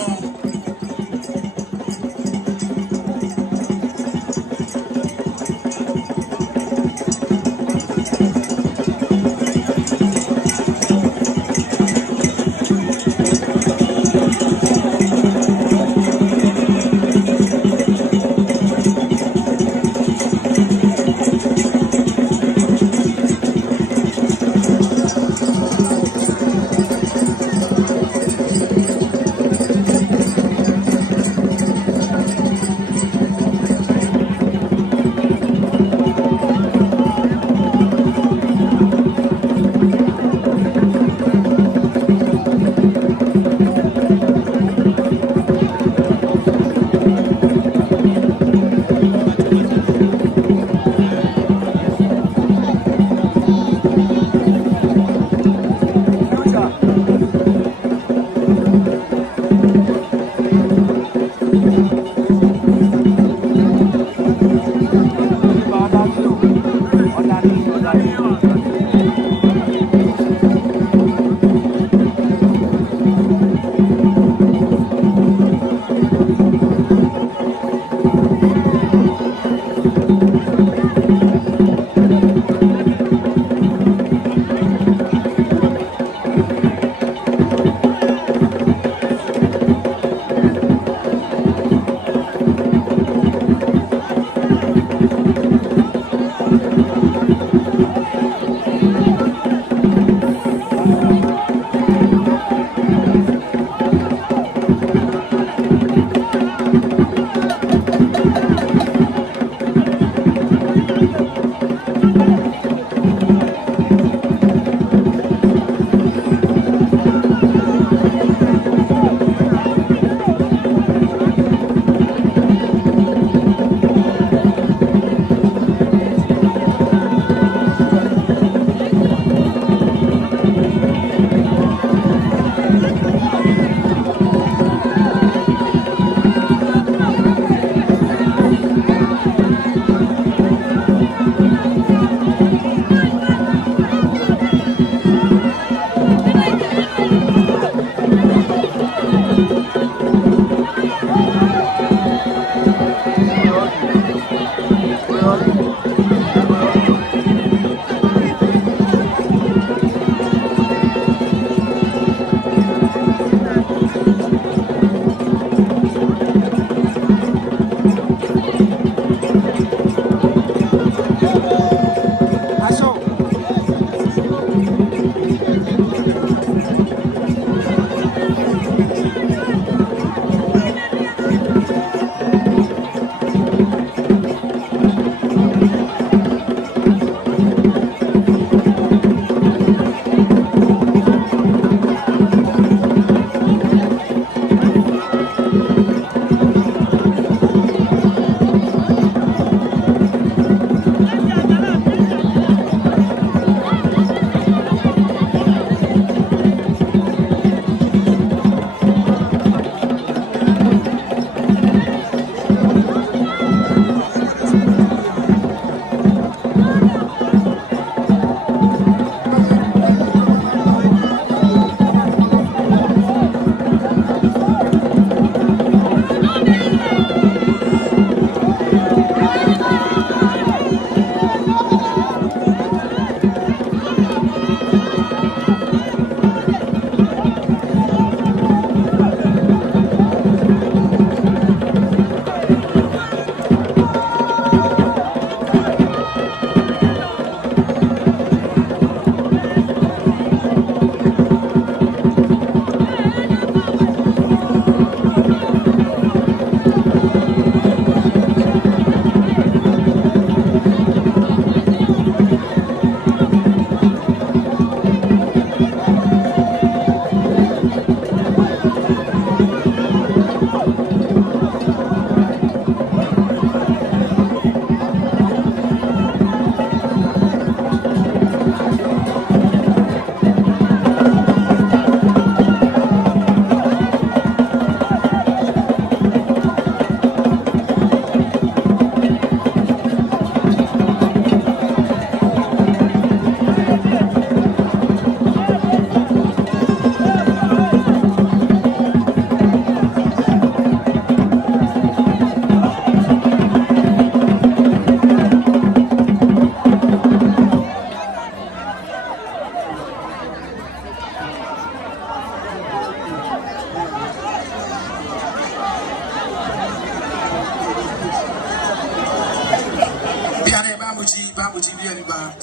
Babuji bi ani ba.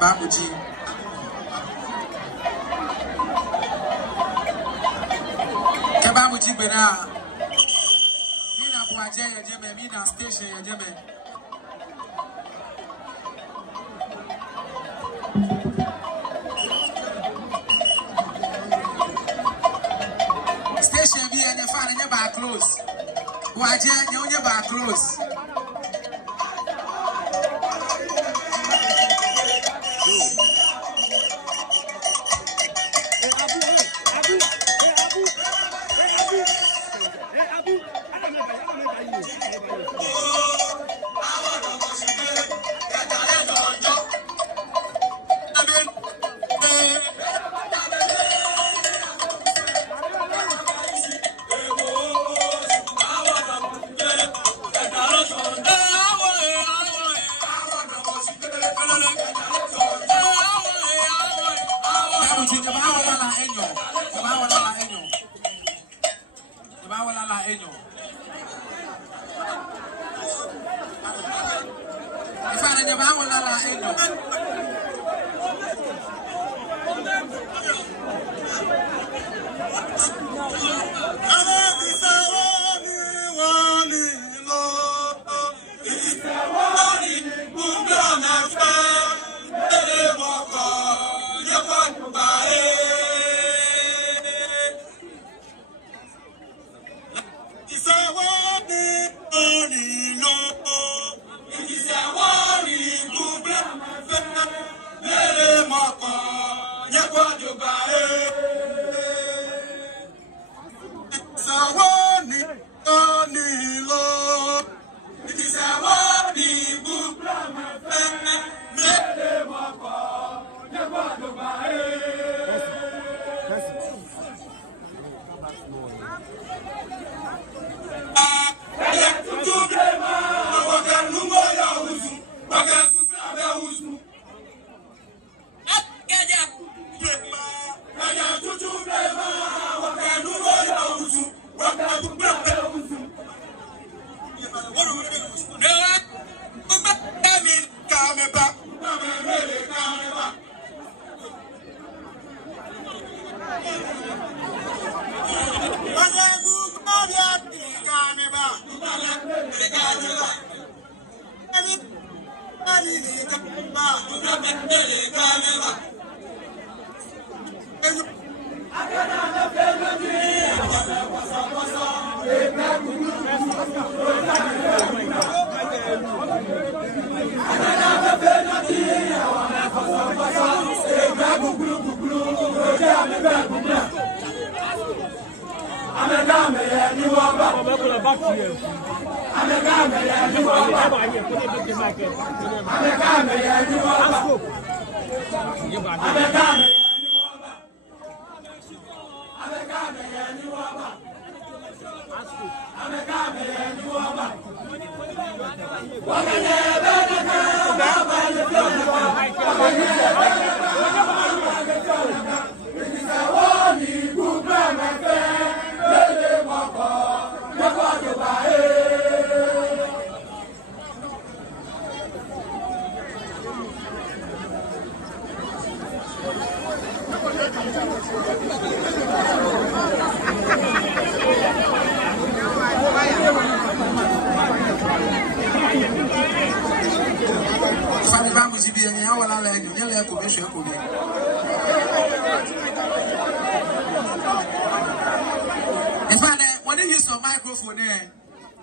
Babuji. Ke Babuji bena. Mina buaje ya jeme, mina station ya jeme. Station bi ene fa ne ba close. Buaje nye ba close.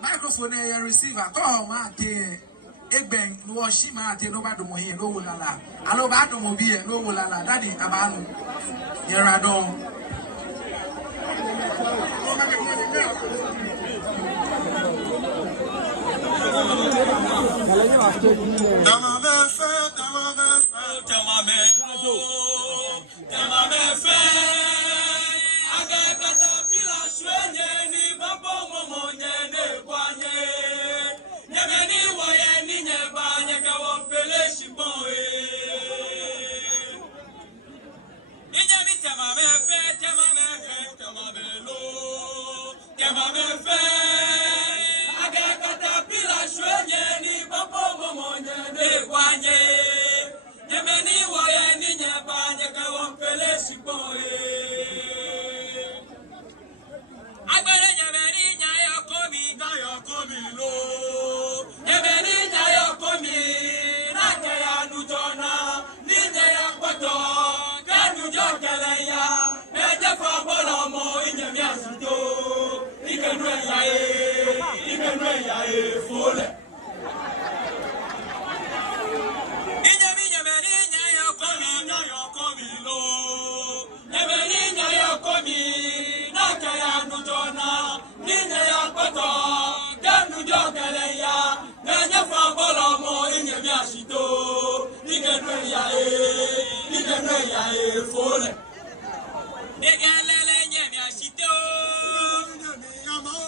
Microphone receiver call ma te egben no shi ma te no ba do mo here no wo lala alo ba do mo bi e no wo lala daddy abanu yera do Agakata pila shwenye ni babo komilo. Yemeni nyayo komi. Nakaya nujona. Ninjaya kwato. Kanujo kelaya. Neje fabolomo inyemi asito. Ikenwe yae fole. Inyemi nyayo komi lo. Yemeni nyayo komi. Nakaya nujona. Ninjaya kwato. Kanujo kelaya. Neje fabolomo inyemi asito. Ikenwe yae fole. Egalele nyemi asito.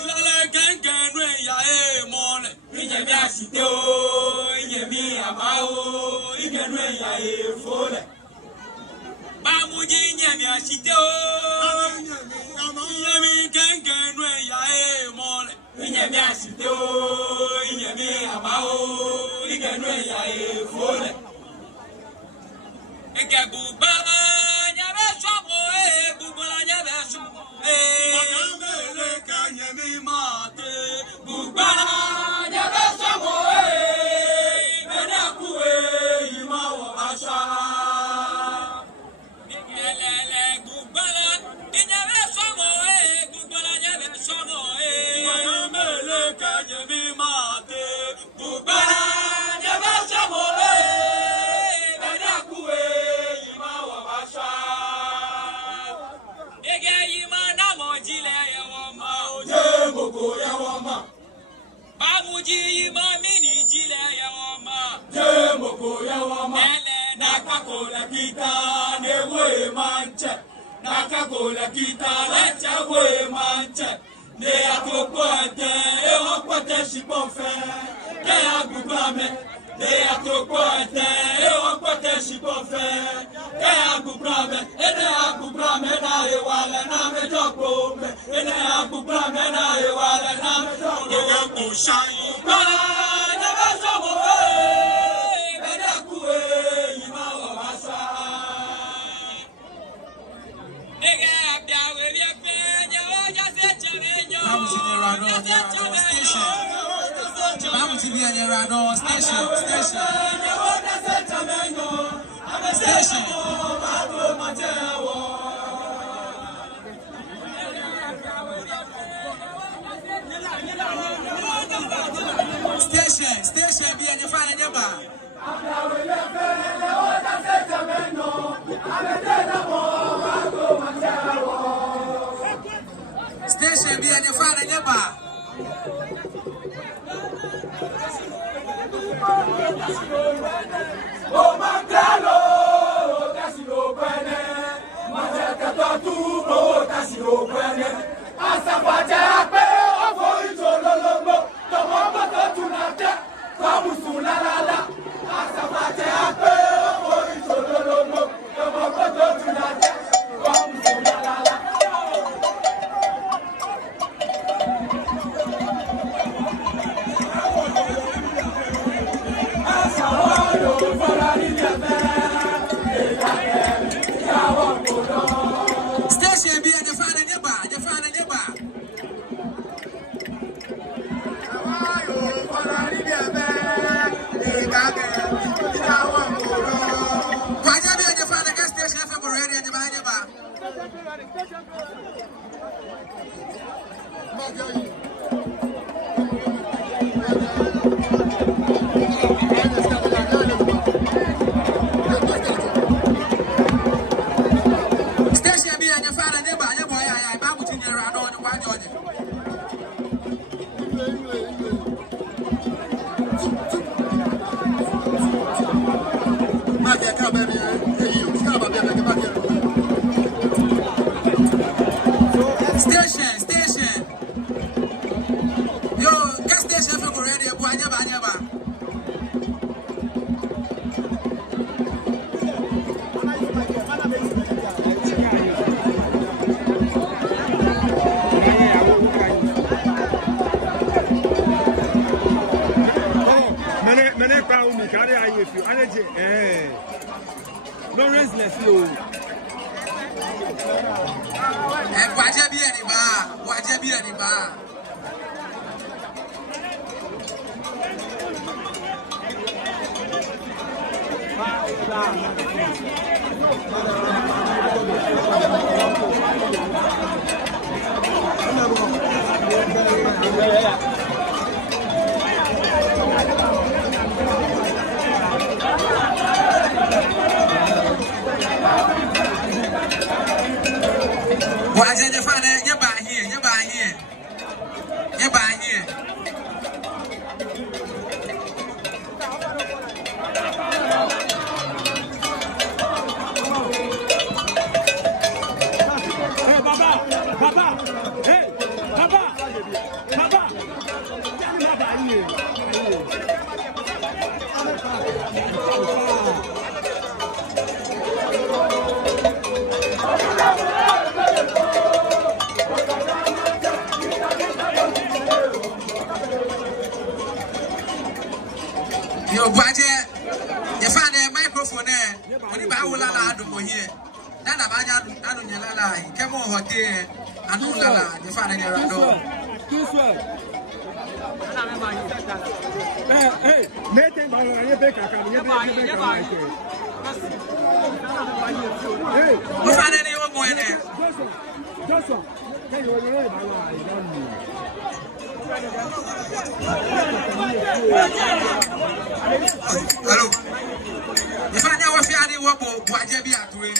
Lele gengenwe yae mole. Inyemi asito. Inyemi amao. Ikenwe yae fole. Bamuji nyemi asito. Inyemi gengenwe yae mole. Inyemi asito. Inyemi amao. Ikenwe yae fole. Ekebuba nyabe swabo bubula nyabe swabo Magamele kanyemi mate buba nyabe swabo Benakuwe imawo asha Mikelele bubala nyabe swabo bubula nyabe swabo Magamele kanyemi mate buba nyabe swabo Bamuji ima mini jile ya wama Jemoko ya wama Ele nakakola kita newe manche Nakakola kita lecha we manche Ne akokwete ewakwete shiponfe Ke agubrame Ne akokwete ewakwete shiponfe Ke agubrame Ene agubrame na ewale na mejokome Ene agubrame na ewale na mejokome Shine. Station, be your father, never. Station, be your father, never. Oh, my God, that's your brother. My Jacatu, that's your brother. As a Pajape, of all you told Lombo, the Mama Tunata. Vamos la la la, hasta Pateape, hoy solo lomo, como cuando tú nada, vamos la la la. Asawalo para niña Station be the final neighbor, the final neighbor. Lawrence Leslie. And Wajabi Animal. Yo, budget. You find a microphone there. When you buy all la here. Nana Banya, I don't yell. Come on, what day? I know la. You find a rando. Hey, Nathan, I Hey, you find any one more in there? Joshua, hey, you're Hello. If I never fear any wobble, what you be at doing?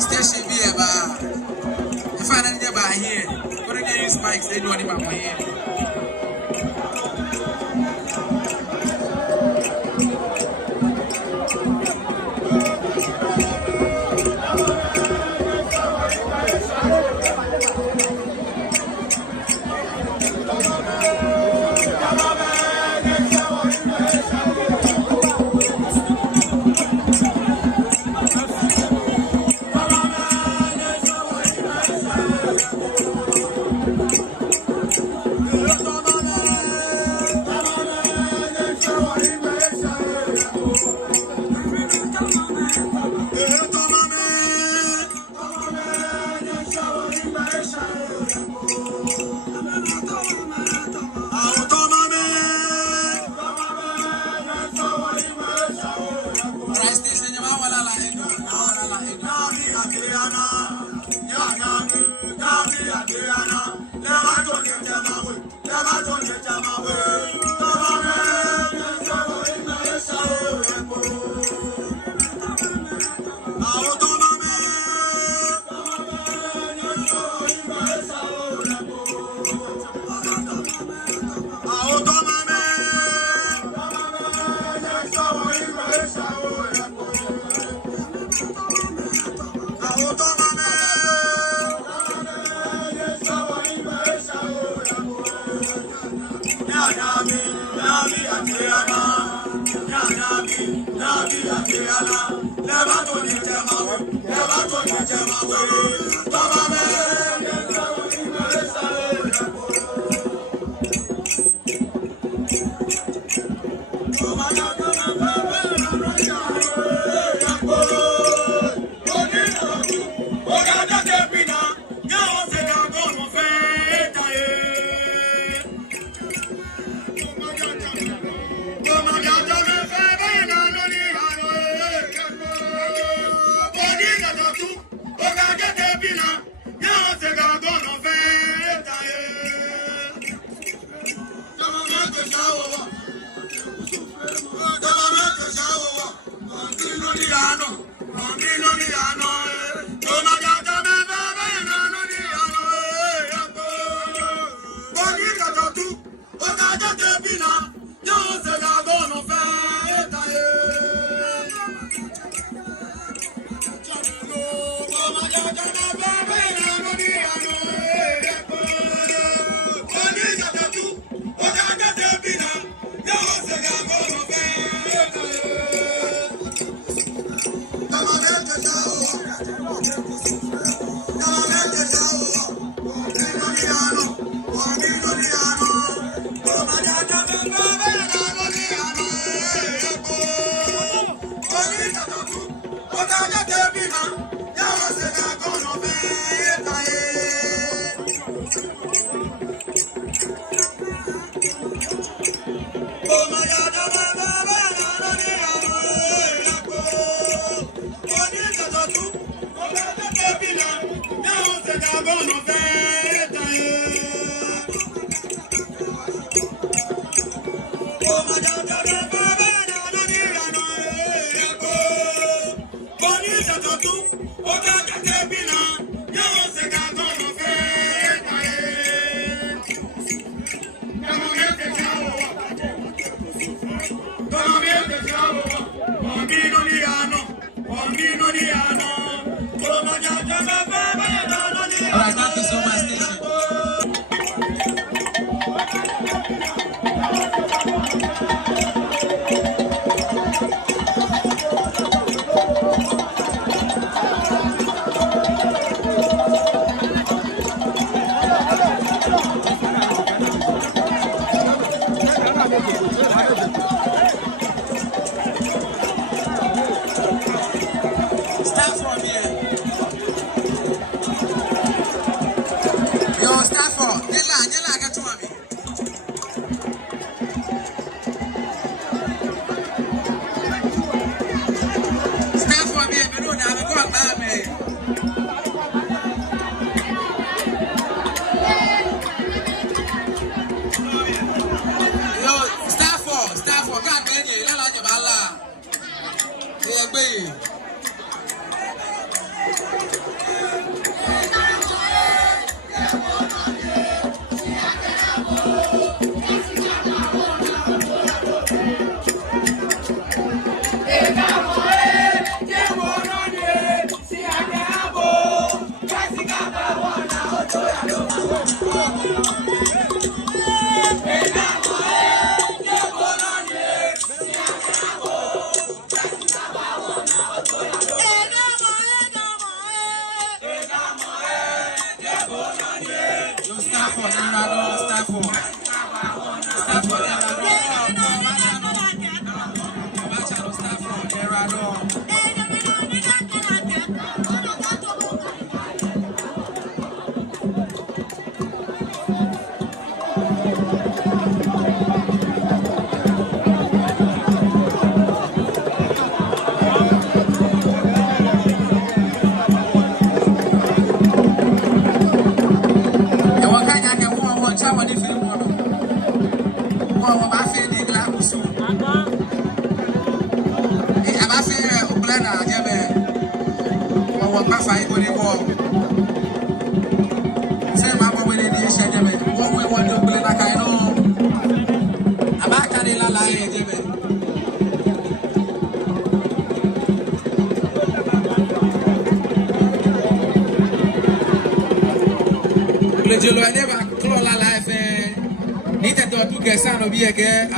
Station be about. If I don't get by here, couldn't get use mics, they do it about my here.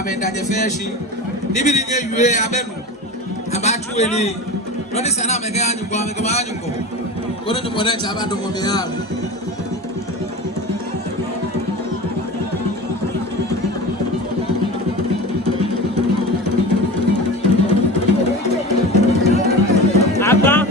Amenda de Feshi, Nibi Abenu, Abatu, Rodi sana mega anyuko amekama anyuko. Kono ni mwana chaba ndo ngome yangu. Apa?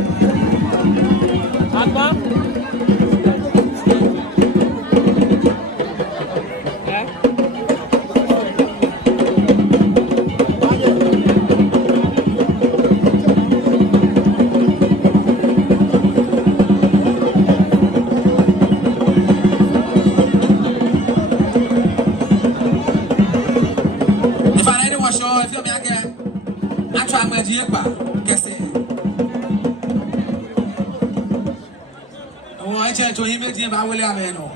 To him, I will have no.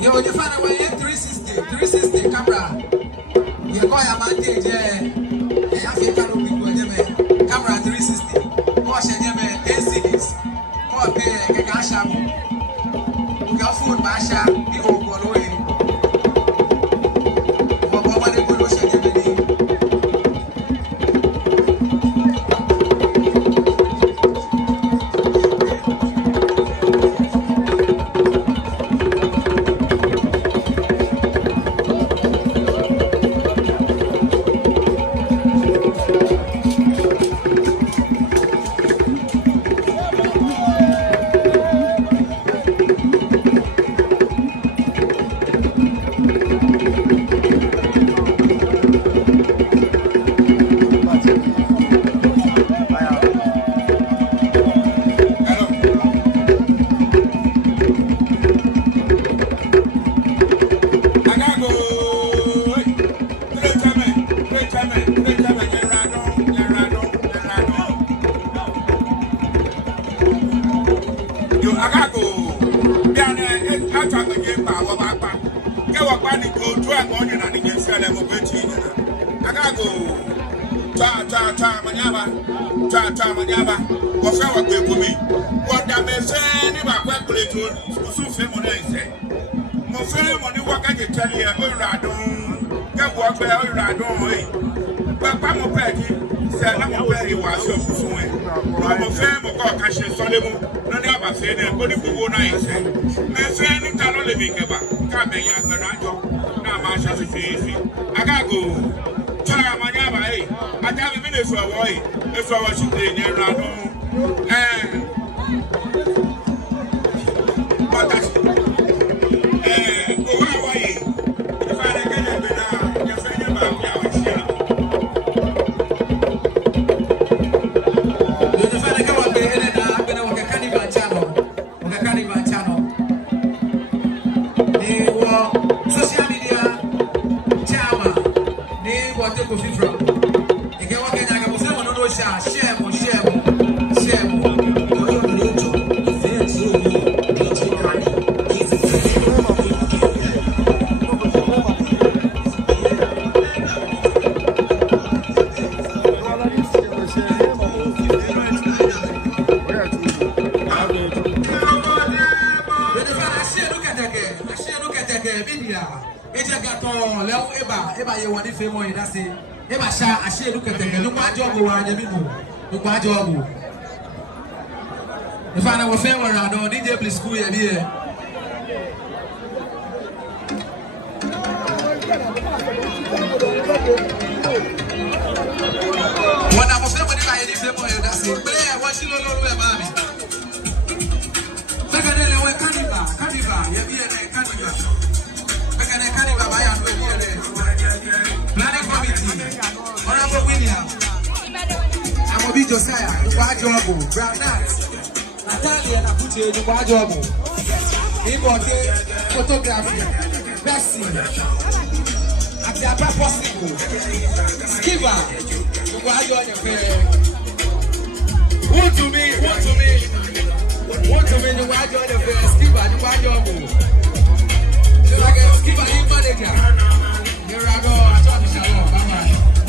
You will find a way 360 camera. You go a advantage, African camera 360. Watch and LCDs. Or pay a gasha. Your food, Masha, you will go away. What they put ocean. Manyaba, wafɛ wa gbe kumi, wɔdame sɛ ni ba kɔ ekele to susu fɛ mo na ɛsɛ, mo fɛ mo ni wákàtí tɛli yɛ oyira dun, kɛ wɔ gbɛ oyira dun oyi, pɛpɛ mo pɛ di sɛ na mo pɛ iwa sɛ fufu yɛ, na mo fɛ mo kɔ kasi sɔle mu, na ni aba fɛ ne ko ni gbogbo na ɛsɛ, mɛ fɛ ni talɔ le mi kɛba, k'a mɛ ya gbɛ na jɔ, n'a ma sɛ fifi, agago. Manyaba, I tell me if I was in Eba ye wani femo ida se eba sha ashe lu keteke lu kwa jogo wa anya mimu lu kwa jogo if ana wo fe wa ra do DJ please school ye bi e wana mo fe mo ni ka ye ni femo ida se play wa shi lo lo e ma mi faka de le we kaniba ye bi e kaniba faka ba ya do bi e Planning committee, Honorable William, Amobi Josiah, Kwajobo, Brownat, Natalia Nakute, Kwajobo, Ibote, Photography, Bessie, at the upper possible, Skiva, Kwajobo, want to me, the Kwajobo, Skiva, the Kwajobo, Skiva, manager. Here I go, I talk to you, bye-bye.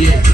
Yeah.